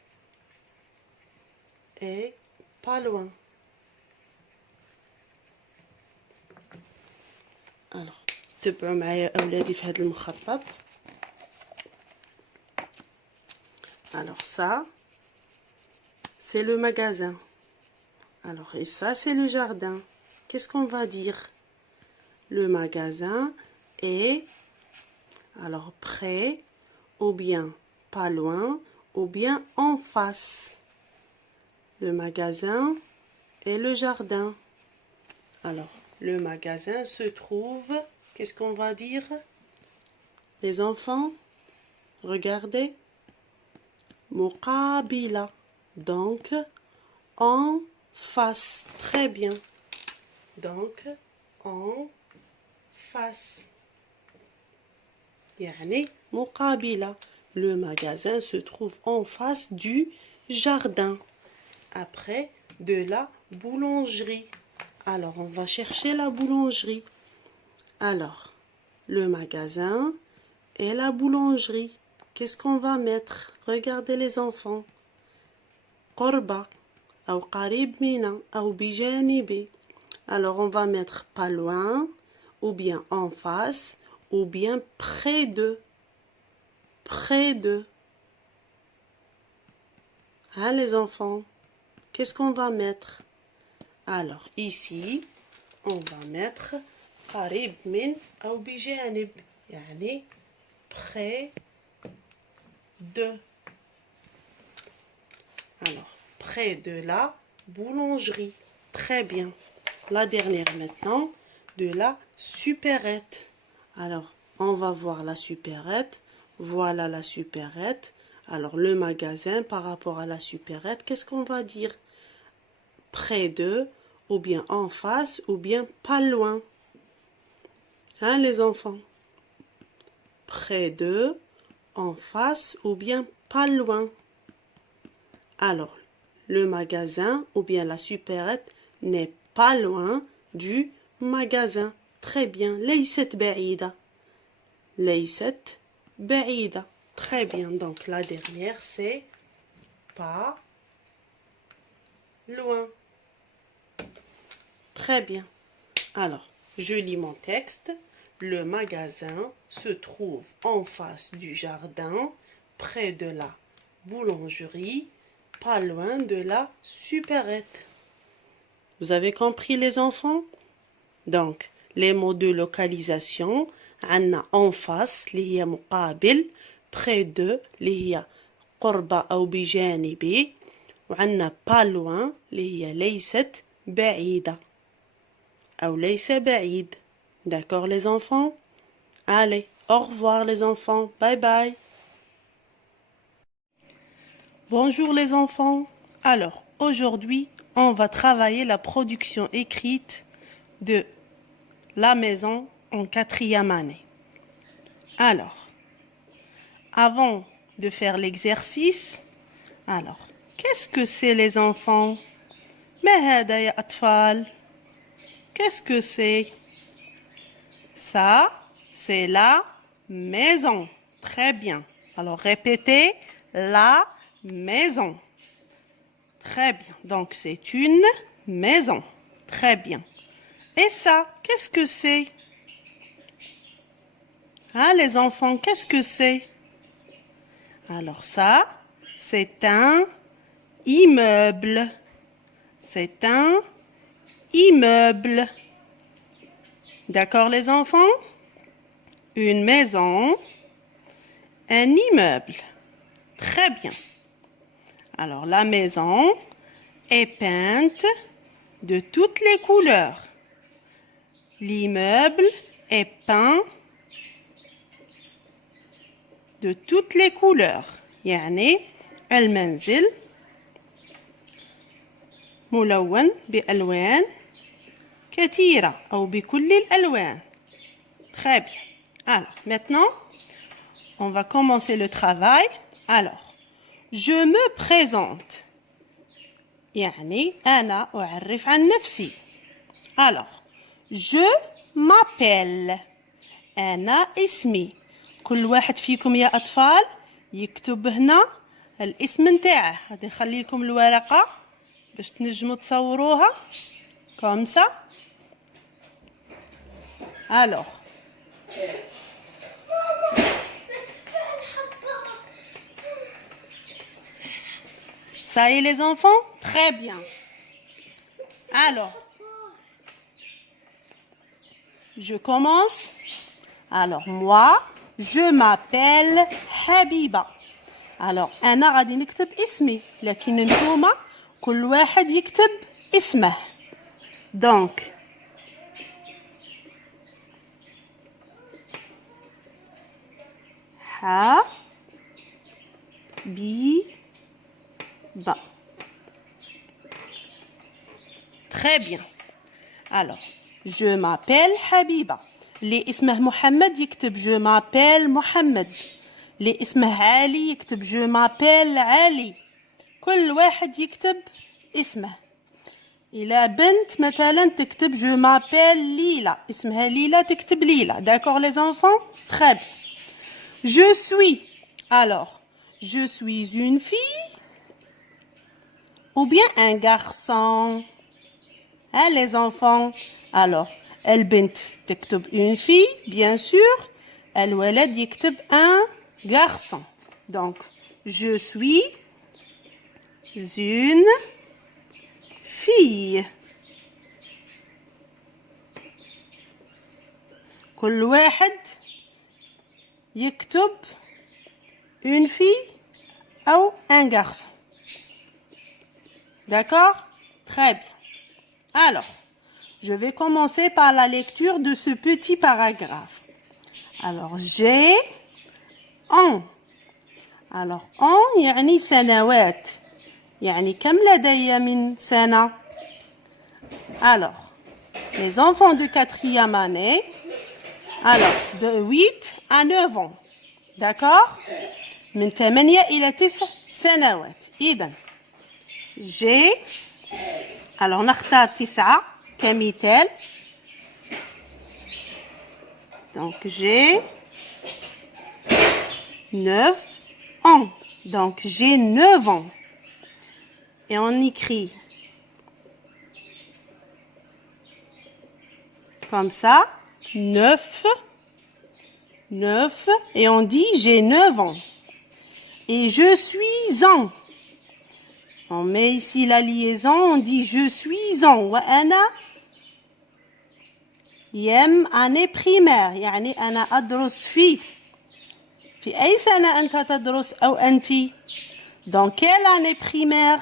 et pas loin. Alors, تبعوا معايا أولادي في هذا المخطط. Alors ça, c'est le magasin. Alors, et ça, c'est le jardin. Qu'est-ce qu'on va dire? Le magasin est, alors, près, ou bien pas loin, ou bien en face. Le magasin et le jardin. Alors, le magasin se trouve, qu'est-ce qu'on va dire? Les enfants, regardez. مقابلة. Donc, en face. Très bien. Donc, en face. يعني مقابلة. Le magasin se trouve en face du jardin. Après, de la boulangerie. Alors, on va chercher la boulangerie. Alors, le magasin et la boulangerie. Qu'est-ce qu'on va mettre? Regardez les enfants. قربة أو قريب من أو بجانب. Alors, on va mettre pas loin, ou bien en face, ou bien près de. Près de. Hein, les enfants? Qu'est-ce qu'on va mettre? Alors, ici, on va mettre قريب من أو بجانب. يعني près de. Alors, près de la boulangerie. Très bien. La dernière maintenant, de la supérette. Alors, on va voir la supérette. Voilà la supérette. Alors, le magasin par rapport à la supérette, qu'est-ce qu'on va dire? près de, ou bien en face, ou bien pas loin. Hein, les enfants? Près de, en face, ou bien pas loin. Alors, le magasin, ou bien la supérette, n'est pas loin du magasin. Très bien. ليست بعيدة. ليست بعيدة. Très bien. Donc, la dernière, c'est pas loin. Très bien. Alors, je lis mon texte. Le magasin se trouve en face du jardin, près de la boulangerie, pas loin de la supérette. Vous avez compris les enfants? Donc, les mots de localisation, عنا en face اللي هي مقابل, près de اللي هي قرب أو بجانب, وعنا pas loin اللي هي ليست بعيدة أو ليس بعيد. D'accord les enfants? Allez, au revoir les enfants. Bye bye. Bonjour les enfants. Alors, aujourd'hui, on va travailler la production écrite de la maison en 4e année. Alors, avant de faire l'exercice, alors, qu'est-ce que c'est les enfants? ما هذا يا أطفال? Qu'est-ce que c'est? Ça, c'est la maison. Très bien. Alors, répétez, la maison. Très bien. Donc, c'est une maison. Très bien. Et ça, qu'est-ce que c'est? Hein, les enfants, qu'est-ce que c'est? Alors, ça, c'est un immeuble. C'est un immeuble. D'accord, les enfants? Une maison, un immeuble. Très bien. Alors, la maison est peinte de toutes les couleurs. L'immeuble est peint de toutes les couleurs. يعني المنزل ملون بألوان كثيرة أو بكل الألوان. Très bien. Alors, maintenant, on va commencer le travail. Alors, je me présente. يعني أنا أعرف عن نفسي. Alors, je m'appelle. أنا اسمي. كل واحد فيكم يا أطفال يكتب هنا الاسم نتاعه. غادي نخلي لكم الورقة باش تنجموا تصوروها. Comme ça. Alors. Ça y est les enfants? Très bien. Alors. Je commence. Alors moi, je m'appelle حبيبة. Alors أنا غادي نكتب اسمي لكن نتوما كل واحد يكتب اسمه. Donc حبيبة. Très bien. Alors, je m'appelle حبيبة. اللي اسمه محمد يكتب je m'appelle محمد. اللي اسمه علي يكتب je m'appelle علي. كل واحد يكتب اسمه. إلى بنت مثلا تكتب je m'appelle ليلى. اسمها ليلى تكتب ليلى. D'accord les enfants? Très bien. Je suis. Alors, je suis une fille ou bien un garçon? Hein, les enfants? Alors, البنت تكتب une fille, bien sûr. الولد يكتب un garçon. Donc, je suis une fille. كل واحد يكتب une fille ou un garçon. D'accord? Très bien. Alors, je vais commencer par la lecture de ce petit paragraphe. Alors, j'ai en. Alors, en يعني سنوات. يعني كم لدي من سنة؟ Alors, les enfants de 4e année, alors, de 8 à 9 ans. D'accord? من 8 إلى 9 سنوات. إذن j'ai, alors نختار 9 كمثال. Donc j'ai 9 ans. Donc j'ai 9 ans. Et on écrit comme ça, 9, et on dit j'ai 9 ans. Et je suis en. On met ici la liaison, on dit je suis en. وأنا année primaire. يعني أنا أدرس في أي سنة أنت تدرس أو أنت؟ Dans quelle année primaire?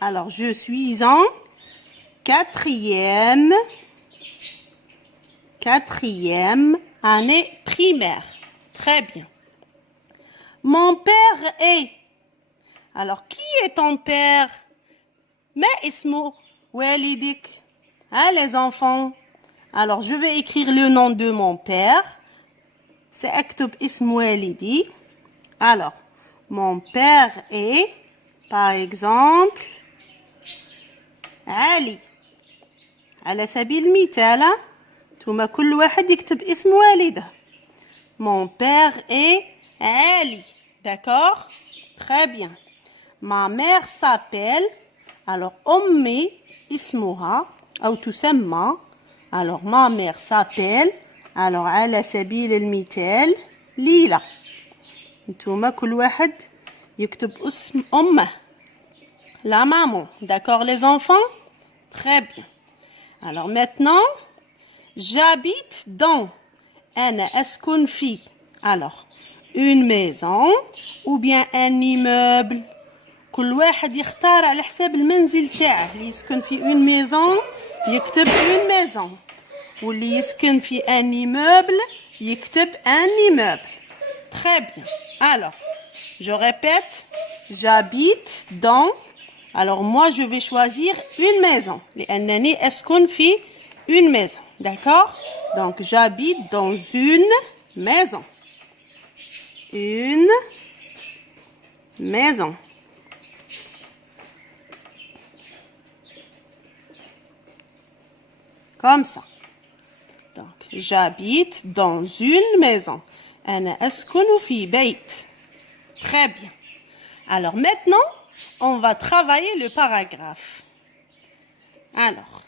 Alors je suis en 4e année primaire. Très bien. Mon père est. Alors, qui est ton père? ما اسمه والدك? Hein, les enfants? Alors, je vais écrire le nom de mon père. سأكتب اسم والدي. Alors, mon père est, par exemple, علي. على سبيل المثال ثم كل واحد يكتب اسم والده. Mon père est Ali. D'accord? Très bien. Ma mère s'appelle, alors أمي اسمها أو تسمى. Alors ma mère s'appelle, alors على سبيل المثال ليلى. انتوما كل واحد يكتب اسم أمه. La maman. D'accord les enfants? Très bien. Alors maintenant, j'habite dans. أنا أسكن في. Alors, une maison ou bien un immeuble. كل واحد يختار على حساب المنزل تاعه. اللي يسكن في une maison يكتب une maison. واللي يسكن في un immeuble يكتب un immeuble. Très bien. Alors, je répète, j'habite dans. Alors moi je vais choisir une maison. لأنني أسكن في une maison. D'accord? Donc j'habite dans une maison. Une maison. Comme ça. Donc j'habite dans une maison. أنا أسكن في بيت. Très bien. Alors maintenant, on va travailler le paragraphe. Alors,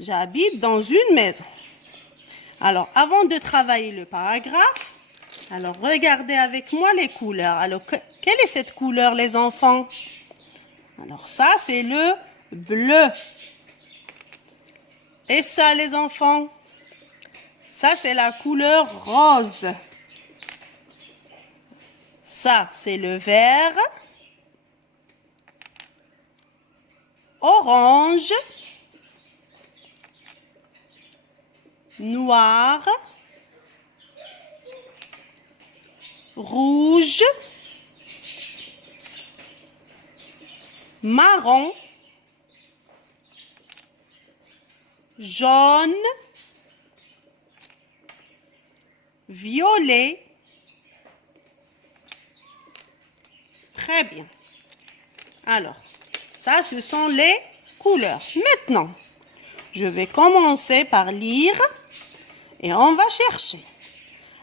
j'habite dans une maison. Alors, avant de travailler le paragraphe, alors regardez avec moi les couleurs. Alors, quelle est cette couleur, les enfants? Alors, ça, c'est le bleu. Et ça, les enfants? Ça, c'est la couleur rose. Ça, c'est le vert. Orange. Noir. Rouge. Marron. Jaune. Violet. Très bien. Alors, ça, ce sont les couleurs. Maintenant, je vais commencer par lire et on va chercher.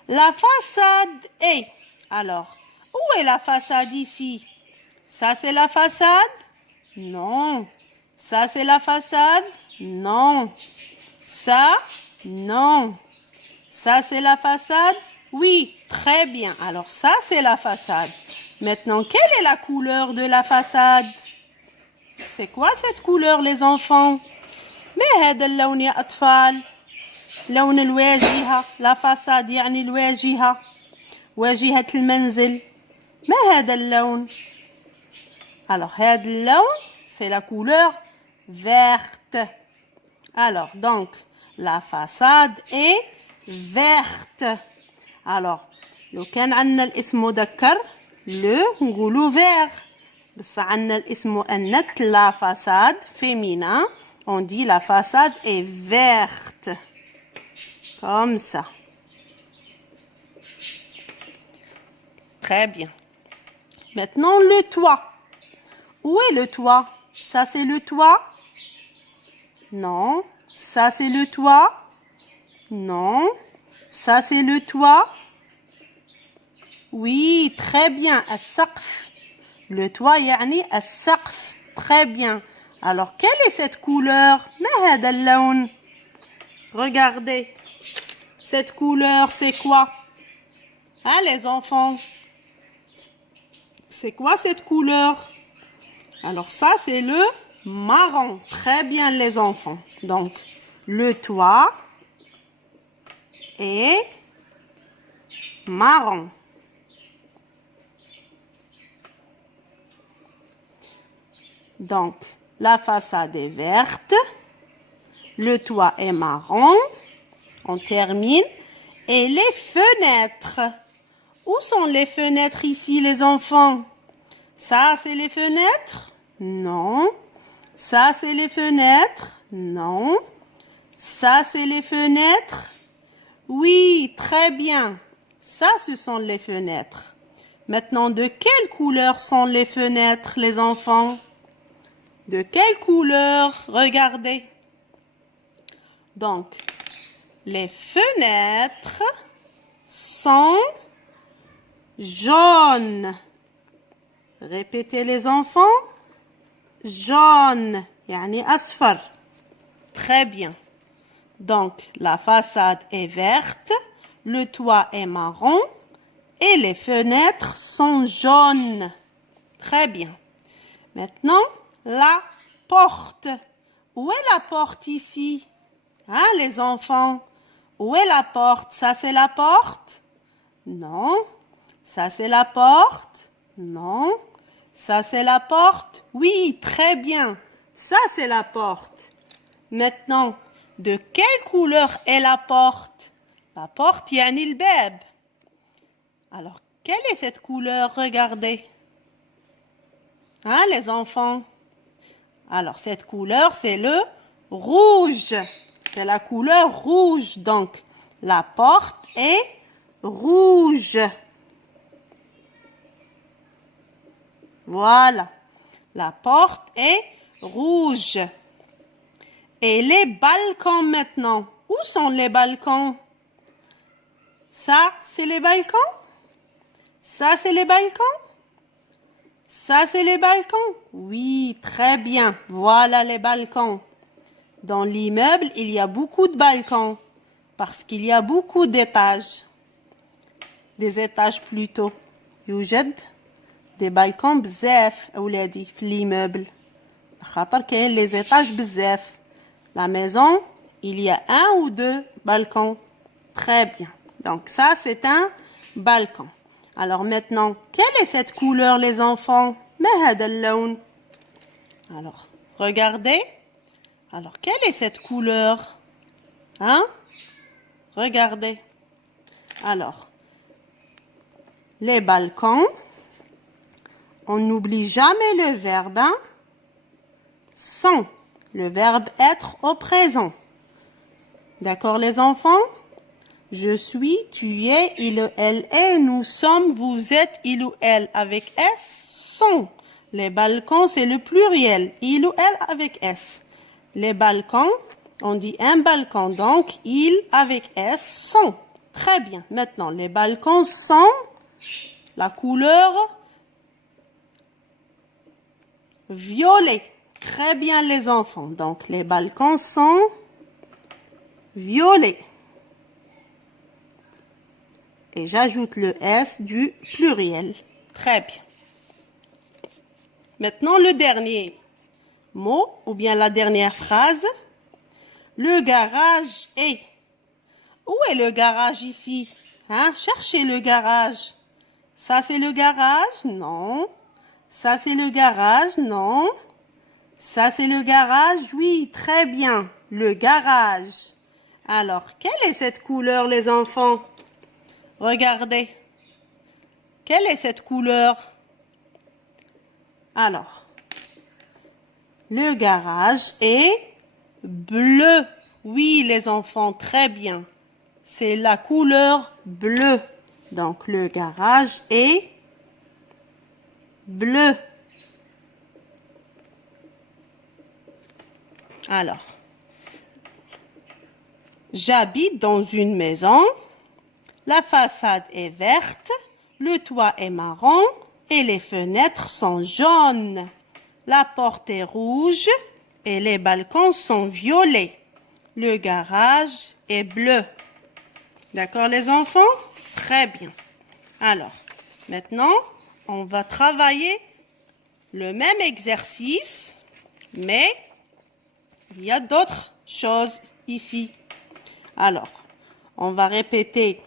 La façade est. Alors, où est la façade ici? Ça, c'est la façade? Non. Ça, c'est la façade? Non. Ça? Non. Ça, c'est la façade? Oui, très bien. Alors, ça, c'est la façade. Maintenant, quelle est la couleur de la façade? C'est quoi cette couleur, les enfants? ما هذا اللون يا أطفال؟ لون الواجهة. La façade يعني الواجهة. واجهة المنزل. ما هذا اللون؟ Alors, هذا اللون, c'est la couleur verte. Alors, donc, la façade est verte. Alors, لو كان عندنا الاسم مذكر le نقولوا vert. بس عندنا الاسم مؤنث la façade féminin On dit la façade est verte. Comme ça. Très bien. Maintenant, le toit. Où est le toit? Ça, c'est le toit? Non. Ça, c'est le toit? Non. Ça, c'est le toit? Oui, très bien. السقف. Le toit, يعني السقف. Très bien. Alors, quelle est cette couleur? ما هذا اللون? Regardez. Cette couleur, c'est quoi? Hein, les enfants? C'est quoi cette couleur? Alors, ça, c'est le marron. Très bien, les enfants. Donc, le toit est marron. Donc, la façade est verte. Le toit est marron. On termine. Et les fenêtres. Où sont les fenêtres ici, les enfants? Ça, c'est les fenêtres? Non. Ça, c'est les fenêtres? Non. Ça, c'est les fenêtres? Oui, très bien. Ça, ce sont les fenêtres. Maintenant, de quelle couleur sont les fenêtres, les enfants? De quelle couleur? Regardez. Donc, les fenêtres sont jaunes. Répétez les enfants. Jaune. يعني أصفر. Très bien. Donc, la façade est verte, le toit est marron et les fenêtres sont jaunes. Très bien. Maintenant, la porte. Où est la porte ici? Hein, les enfants? Où est la porte? Ça, c'est la porte? Non. Ça, c'est la porte? Non. Ça, c'est la porte? Oui, très bien. Ça, c'est la porte. Maintenant, de quelle couleur est la porte? La porte, يعني الباب. Alors, quelle est cette couleur? Regardez. Hein, les enfants? Alors, cette couleur, c'est le rouge. C'est la couleur rouge. Donc, la porte est rouge. Voilà. La porte est rouge. Et les balcons maintenant. Où sont les balcons? Ça, c'est les balcons? Ça, c'est les balcons? Ça, c'est les balcons? Oui, très bien. Voilà les balcons. Dans l'immeuble, il y a beaucoup de balcons parce qu'il y a beaucoup d'étages. Des étages plutôt. يوجد des balcons بزاف أولادي في l'immeuble. خاطر كاين les étages بزاف. La maison, il y a un ou deux balcons. Très bien. Donc ça, c'est un balcon. Alors maintenant, quelle est cette couleur, les enfants? ما هذا اللون? Alors, regardez. Alors, quelle est cette couleur? Hein? Regardez. Alors, les balcons. On n'oublie jamais le verbe, hein? Sont. Le verbe être au présent. D'accord, les enfants? Je suis, tu es, il, elle est, nous sommes, vous êtes, il ou elle avec S, sont. Les balcons, c'est le pluriel. Il ou elle avec S. Les balcons, on dit un balcon, donc il avec S sont. Très bien. Maintenant, les balcons sont la couleur violet. Très bien, les enfants. Donc, les balcons sont violets. Et j'ajoute le S du pluriel. Très bien. Maintenant, le dernier mot, ou bien la dernière phrase. Le garage est. Où est le garage ici? Hein? Cherchez le garage. Ça, c'est le garage? Non. Ça, c'est le garage? Non. Ça, c'est le garage? Oui, très bien. Le garage. Alors, quelle est cette couleur, les enfants? Regardez. Quelle est cette couleur? Alors, le garage est bleu. Oui, les enfants, très bien. C'est la couleur bleue. Donc, le garage est bleu. Alors, j'habite dans une maison. La façade est verte, le toit est marron et les fenêtres sont jaunes. La porte est rouge et les balcons sont violets. Le garage est bleu. D'accord les enfants? Très bien. Alors, maintenant, on va travailler le même exercice, mais il y a d'autres choses ici. Alors, on va répéter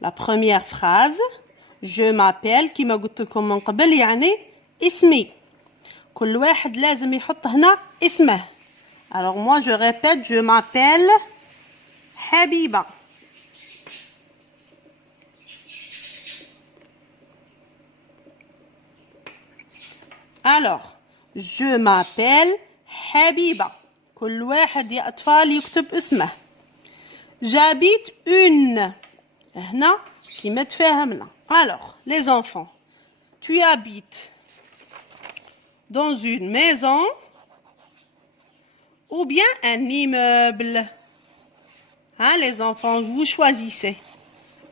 la première phrase. Je m'appelle كما قلت لكم من قبل يعني اسمي. كل واحد لازم يحط هنا اسمه. Alors moi je répète, je m'appelle Habiba. Alors, je m'appelle Habiba. كل واحد يا أطفال يكتب اسمه. J'habite une. هنا كيما تفاهمنا. Alors, les enfants, tu habites dans une maison ou bien un immeuble. Hein, les enfants, vous choisissez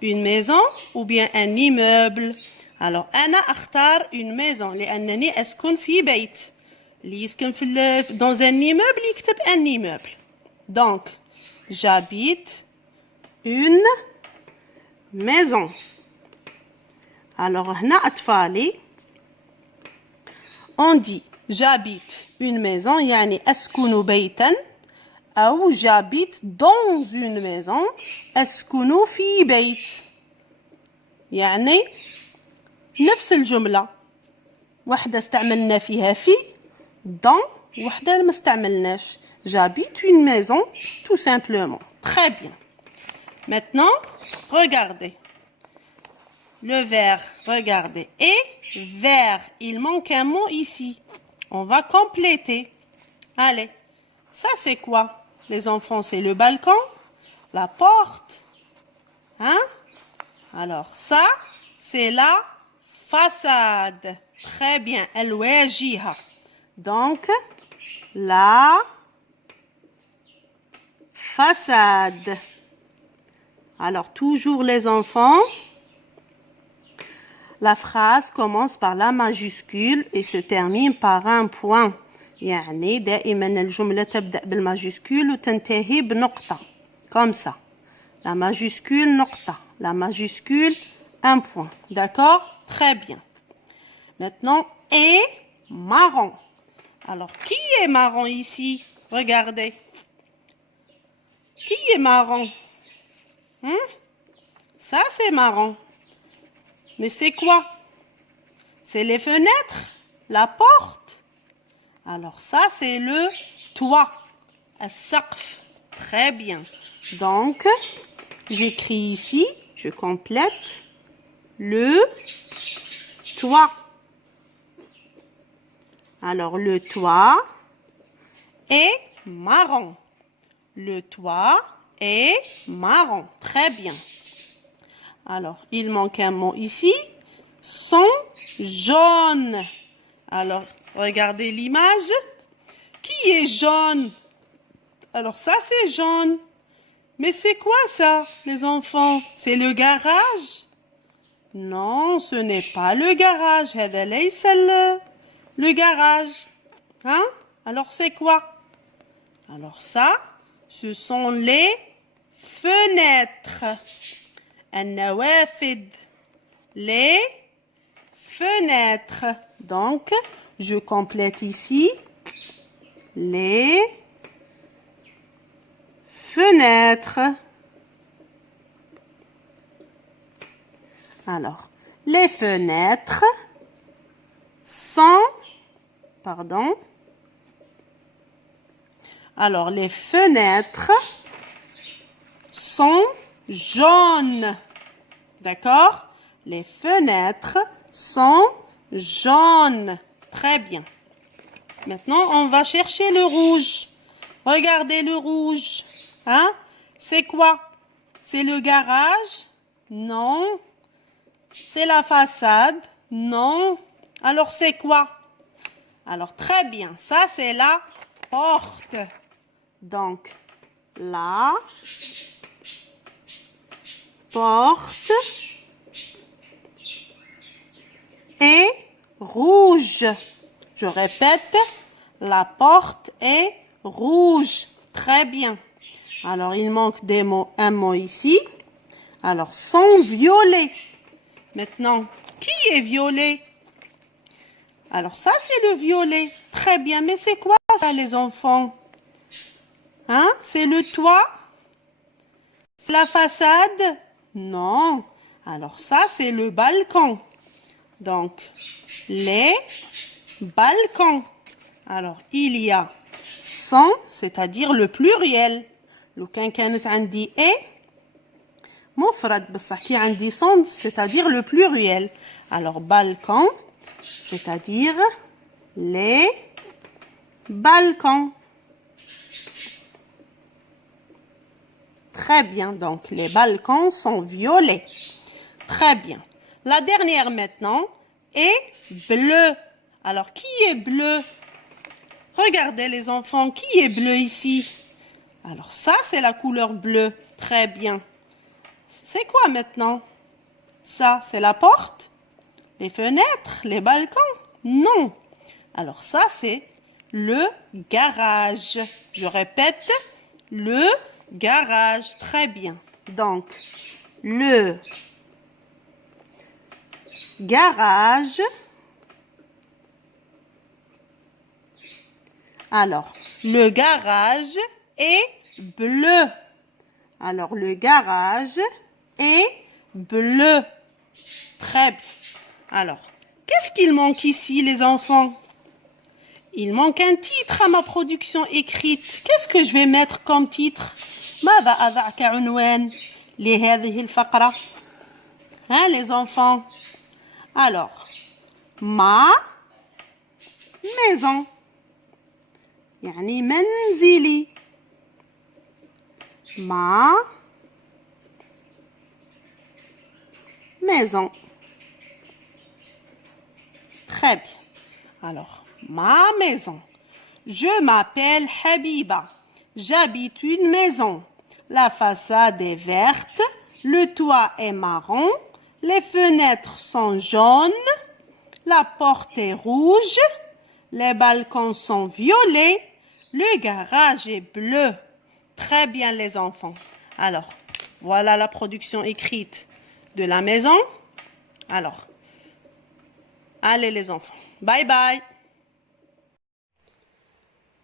une maison ou bien un immeuble. Alors, أنا أختار une maison لأنني أسكن في بيت. اللي يسكن dans un immeuble يكتب un immeuble. Donc, j'habite une maison. Alors, هنا أطفالي on dit j'habite une maison يعني أسكن بيتا أو j'habite dans une maison أسكن في بيت يعني نفس الجملة واحدة استعملنا فيها في dans واحدة ما استعملناش j'habite une maison tout simplement. Très bien. Maintenant, regardez. Le vert, regardez. Et vert, il manque un mot ici. On va compléter. Allez, ça c'est quoi? Les enfants, c'est le balcon, la porte. Hein? Alors ça, c'est la façade. Très bien. الواجهة. Donc, la façade. Alors, toujours les enfants, la phrase commence par la majuscule et se termine par un point. يعني دائما الجملة تبدأ بالماجيسكول وتنتهي بنقطة. Comme ça. La majuscule, نقطة. La majuscule, un point. D'accord? Très bien. Maintenant, et marron. Alors, qui est marron ici? Regardez. Qui est marron? Ça, c'est marron. Mais c'est quoi? C'est les fenêtres? La porte? Alors ça, c'est le toit. السقف. Très bien. Donc, j'écris ici, je complète le toit. Alors, le toit est marron. Le toit est marron. Très bien. Alors, il manque un mot ici. Sont jaunes. Alors, regardez l'image. Qui est jaune? Alors, ça, c'est jaune. Mais c'est quoi ça, les enfants? C'est le garage? Non, ce n'est pas le garage. هذا ليس le garage. Hein? Alors, c'est quoi? Alors, ça, ce sont les fenêtres. النوافذ. Les fenêtres. Donc, je complète ici les fenêtres. Alors, les fenêtres sont... Pardon. Alors, les fenêtres sont jaunes. D'accord? Les fenêtres sont jaunes. Très bien. Maintenant, on va chercher le rouge. Regardez le rouge. Hein? C'est quoi? C'est le garage? Non. C'est la façade? Non. Alors c'est quoi? Alors très bien, ça c'est la porte. Donc, la porte est rouge. Je répète, la porte est rouge. Très bien. Alors, il manque des mots, un mot ici. Alors, son violet. Maintenant, qui est violet? Alors, ça, c'est le violet. Très bien. Mais c'est quoi ça, les enfants? Hein? C'est le toit? C'est la façade? Non. Alors, ça, c'est le balcon. Donc, les balcons. Alors, il y a 100, c'est-à-dire le pluriel. لو كانت عندي A مفرد بصح كي عندي 100 c'est-à-dire le pluriel. Alors balcon c'est-à-dire les balcons. Très bien, donc les balcons sont violets. Très bien. La dernière maintenant est bleue. Alors qui est bleu? Regardez les enfants, qui est bleu ici? Alors ça, c'est la couleur bleue. Très bien. C'est quoi maintenant? Ça, c'est la porte? Les fenêtres? Les balcons? Non. Alors ça, c'est le garage. Je répète, le garage. Très bien. Donc, le garage. Alors, le garage est bleu. Alors, le garage est bleu. Très bien. Alors, qu'est-ce qu'il manque ici, les enfants? Il manque un titre à ma production écrite. Qu'est-ce que je vais mettre comme titre? ماذا أضع كعنوان لهذه الفقرة؟ Hein, les enfants? Alors, ma maison. يعني منزلي. Ma maison. Très bien. Alors, ma maison. Je m'appelle Habiba. J'habite une maison. La façade est verte. Le toit est marron. Les fenêtres sont jaunes. La porte est rouge. Les balcons sont violets. Le garage est bleu. Très bien les enfants. Alors, voilà la production écrite de la maison. Alors, allez les enfants. Bye bye.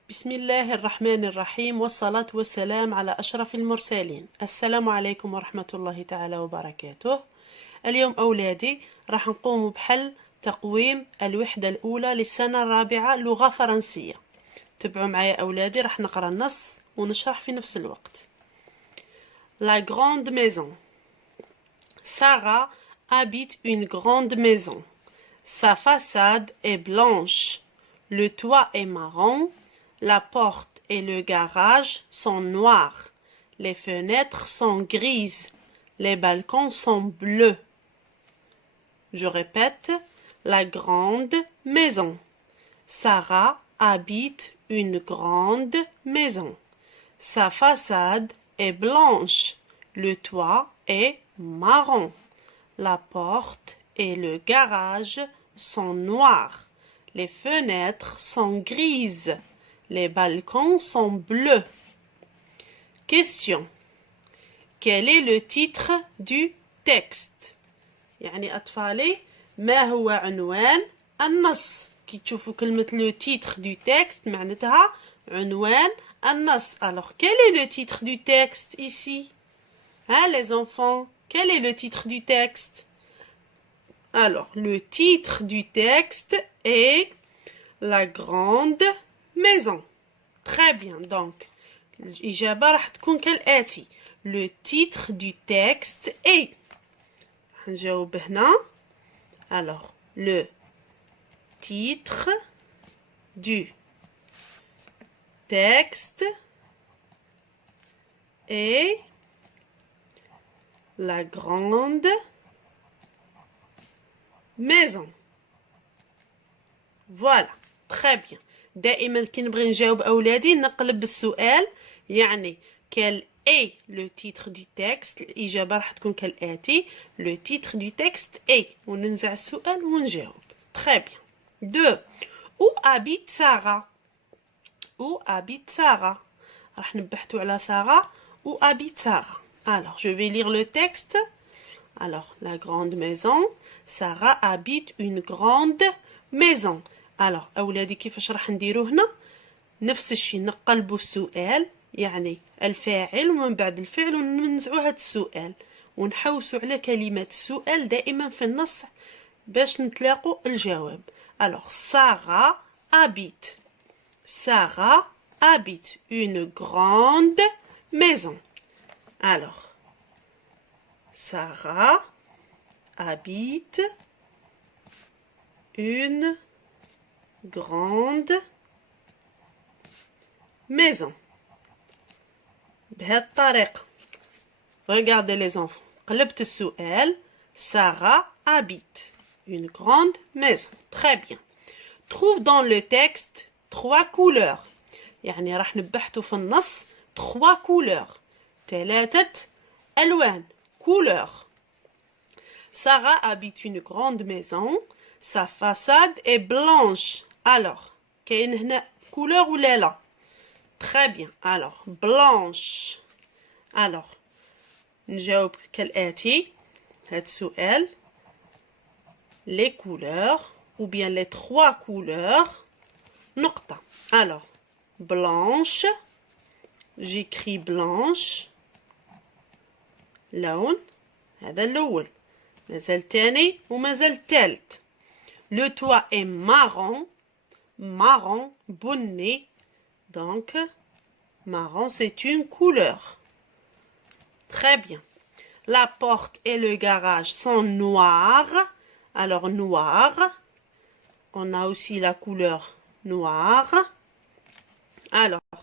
بسم الله الرحمن الرحيم والصلاة والسلام على أشرف المرسلين. السلام عليكم ورحمة الله تعالى وبركاته. اليوم أولادي راح نقوم بحل تقويم الوحدة الأولى للسنة الرابعة لغة فرنسية. تبعوا معايا أولادي راح نقرأ النص ونشرح في نفس الوقت. La grande maison. Sarah habite une grande maison. Sa façade est blanche. Le toit est marron. La porte et le garage sont noirs. Les fenêtres sont grises. Les balcons sont bleus. Je répète, la grande maison. Sarah habite une grande maison. Sa façade est blanche. Le toit est marron. La porte et le garage sont noirs. Les fenêtres sont grises. Les balcons sont bleus. Question. Quel est le titre du texte? يعني أطفالي ما هو عنوان النص؟ كي تشوفوا كلمة le titre du texte معناتها عنوان النص. Alors, quel est le titre du texte ici? Hein, les enfants? Quel est le titre du texte? Alors, le titre du texte est La grande maison. Très bien. Donc, الإجابة راح تكون كالآتي. Le titre du texte est. نجاوب هنا. Alors, le titre du texte est la grande maison. Voilà, très bien. دائما كي نبغي نجاوب أولادي نقلب بالسؤال، يعني quel est le titre du texte. الإجابة راح تكون كالآتي: le titre du texte est، وننزع السؤال ونجاوب. Très bien. 2. Où habite Sarah? Où habite Sarah? راح نبحثوا على سارة. Où habite Sarah? Alors, je vais lire le texte. Alors, la grande maison. Sarah habite une grande maison. Alors, أولادي كيفاش راح نديرو هنا؟ نفس الشيء، نقلبوا السؤال، يعني الفاعل ومن بعد الفعل وننزعوا هذا السؤال ونحوسوا على كلمات السؤال دائما في النص باش نتلاقوا الجواب. Alors, Sarah habite. Sarah habite une grande maison. Alors, Sarah habite une grande maison. بهذه الطريقة. Regardez les enfants. قلبت السؤال. Sarah habite une grande maison. Très bien. Trouve dans le texte 3 couleurs. يعني راح نبحثوا في النص 3 couleurs. 3 ألوان. Couleurs. Sarah habite une grande maison. Sa façade est blanche. Alors, كاين هنا couleur ولا لا؟ Très bien. Alors, blanche. Alors, نجاوب كالآتي. هاد السؤال. Les couleurs ou bien les 3 couleurs. نقطة. Alors, blanche. J'écris blanche. لون. هذا الأول. مازال تاني ومازال تالت. Le toit est marron. Marron, bonnet. Donc, marron, c'est une couleur. Très bien. La porte et le garage sont noirs. Alors, noir. On a aussi la couleur noire. Alors,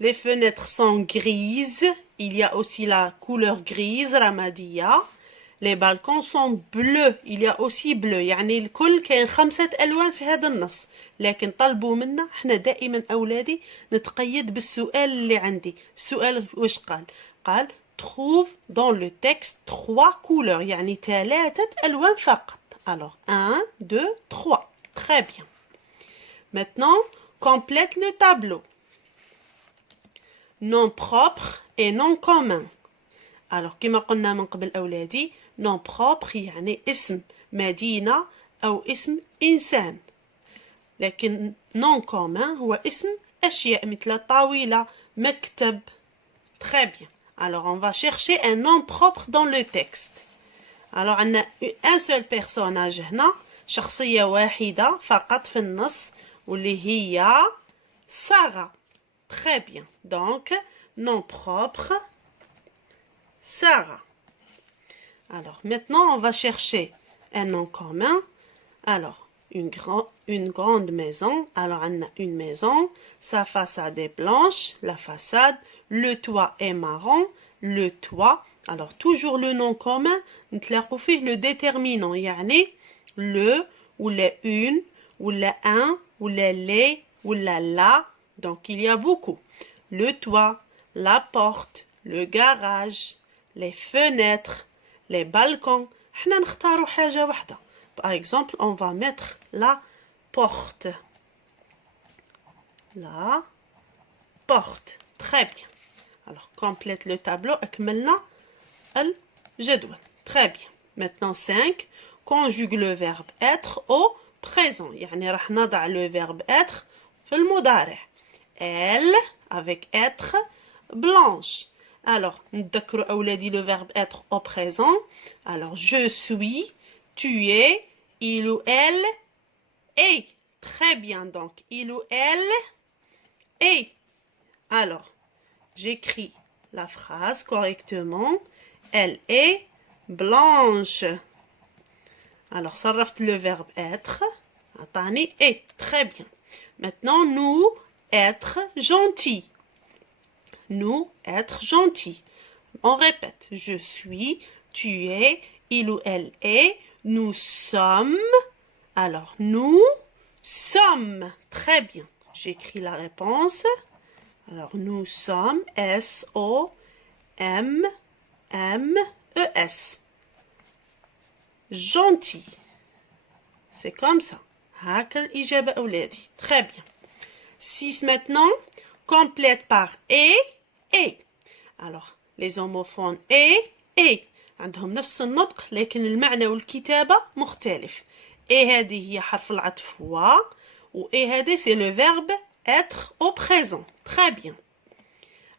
les fenêtres sont grises. Il y a aussi la couleur grise, Ramadia. Les balcons sont bleus. Il y a aussi bleu. يعني الكل كاين 5 ألوان في هذا النص. لكن طلبوا منا احنا دائما أولادي نتقيد بالسؤال اللي عندي. السؤال واش قال؟ قال trouve dans le texte 3 couleurs. يعني 3 ألوان فقط. Alors 1, 2, 3. Très bien. Maintenant, complète le tableau. Nom propre et nom commun. Alors كما قلنا من قبل أولادي nom propre يعني اسم مدينة أو اسم إنسان. لكن nom commun هو اسم أشياء مثل طاولة، مكتب. Très bien. Alors on va chercher un nom propre dans le texte. Alors عندنا un seul personnage هنا، شخصية واحدة فقط في النص واللي هي سارة. Très bien. Donc nom propre Sarah. Alors, maintenant, on va chercher un nom commun. Alors, une grande maison. Alors, on a une maison. Sa façade est blanche. La façade. Le toit est marron. Le toit. Alors, toujours le nom commun. نتلاقوا فيه le déterminant. يعني le, ou la une, ou la un, ou la les, ou la. Donc, il y a beaucoup. Le toit, la porte, le garage, les fenêtres, les balcons. حنا نختاروا حاجة واحدة. Par exemple, on va mettre la porte. La porte. Très bien. Alors, complète le tableau. أكملنا الجدول. Très bien. Maintenant 5. Conjugue le verbe être au présent. يعني راح نضع le verbe être في المضارع. Elle avec être blanche. Alors, نذكروا أولادي le verbe être au présent. Alors, je suis, tu es, il ou elle est. Très bien, donc, il ou elle est. Alors, j'écris la phrase correctement. Elle est blanche. Alors, صرفت le verbe être. عطاني est. Très bien. Maintenant, nous, être gentil. nous, être gentil. On répète. Je suis, tu es, il ou elle est, nous sommes. Alors, nous sommes. Très bien. J'écris la réponse. Alors, nous sommes. S-O-M-M-E-S. Gentil. C'est comme ça. هاك الإجابة أولادي. Très bien. 6 maintenant. Complète par et. Alors, les homophones et. عندهم نفس النطق لكن المعنى والكتابة مختلف. هذه هي حرف العطف و هذا c'est le verbe être au présent. Très bien.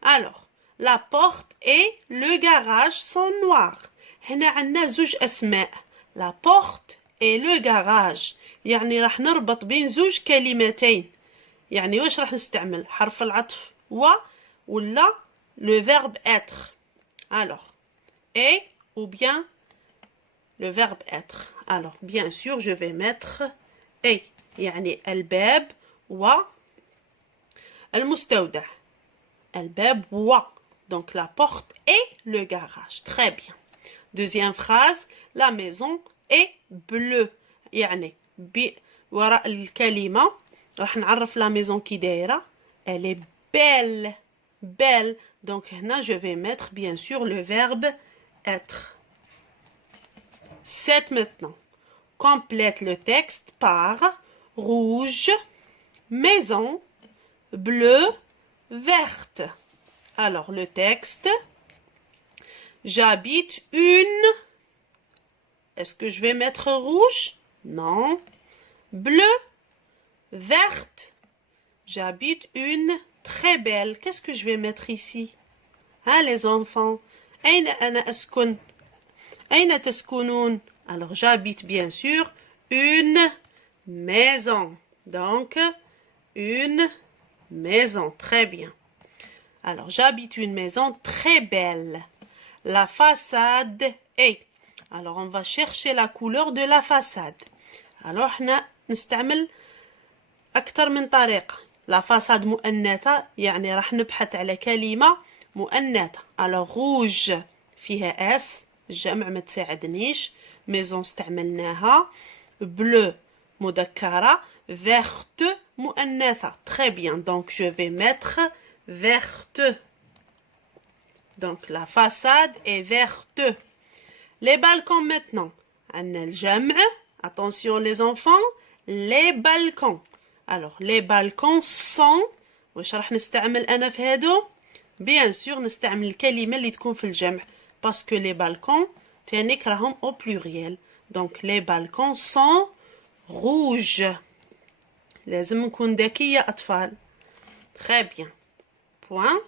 Alors, la porte et le garage sont noirs. هنا عندنا زوج أسماء. La porte et le garage. يعني راح نربط بين زوج كلمتين. يعني واش راح نستعمل حرف العطف ولا le verbe être. Alors, et ou bien le verbe être. Alors, bien sûr, je vais mettre et. يعني الباب المستودع. الباب Donc, la porte et le garage. Très bien. Deuxième phrase. La maison est bleue. يعني وراء الكلمة راح نعرف la maison كي دايرة. Elle est belle. Belle. Donc, هنا, je vais mettre, bien sûr, le verbe être. 7 maintenant. Complète le texte par rouge, maison, bleu, verte. Alors, le texte. J'habite une. Est-ce que je vais mettre rouge? Non. Bleu, verte. J'habite une très belle. Qu'est-ce que je vais mettre ici? Hein, les enfants? أين أنا أسكن? أين تسكنون? Alors, j'habite bien sûr une maison. Donc, une maison. Très bien. Alors, j'habite une maison très belle. La façade est. Alors, on va chercher la couleur de la façade. Alors, احنا نستعمل أكثر من طريقة. La façade مؤنثة يعني راح نبحث على كلمة مؤنثة. Alors, rouge فيها S. الجمع ما تساعدنيش. maison استعملناها. bleu مذكرة. verte مؤنثة. Très bien. Donc, je vais mettre verte. Donc, la façade est verte. Les balcons maintenant. عندنا الجمع. Attention les enfants. Les balcons. Alors, les balcons sont. واش راح نستعمل أنا في هادو؟ Bien sûr, نستعمل الكلمة اللي تكون في الجمع. Parce que les balcons, تانيك راهم au pluriel. Donc, les balcons sont rouges. لازم نكون ذكية أطفال. Très bien. Point.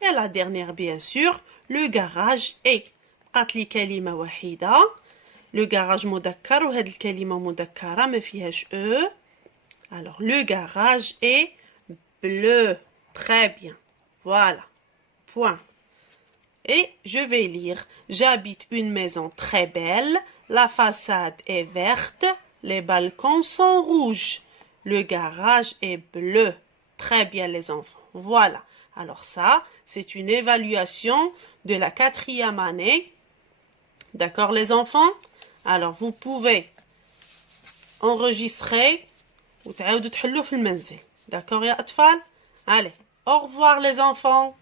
Et la dernière, bien sûr, le garage est. بقات لي كلمة وحيدة. Le garage مذكر وهاد الكلمة مذكرة ما فيهاش E. Alors, le garage est bleu. Très bien. Voilà. Point. Et je vais lire. J'habite une maison très belle. La façade est verte. Les balcons sont rouges. Le garage est bleu. Très bien les enfants. Voilà. Alors ça, c'est une évaluation de la 4e année. D'accord les enfants? Alors vous pouvez enregistrer وتعاودوا تحلوه في المنزل. D'accord يا أطفال? Allez, au revoir les enfants.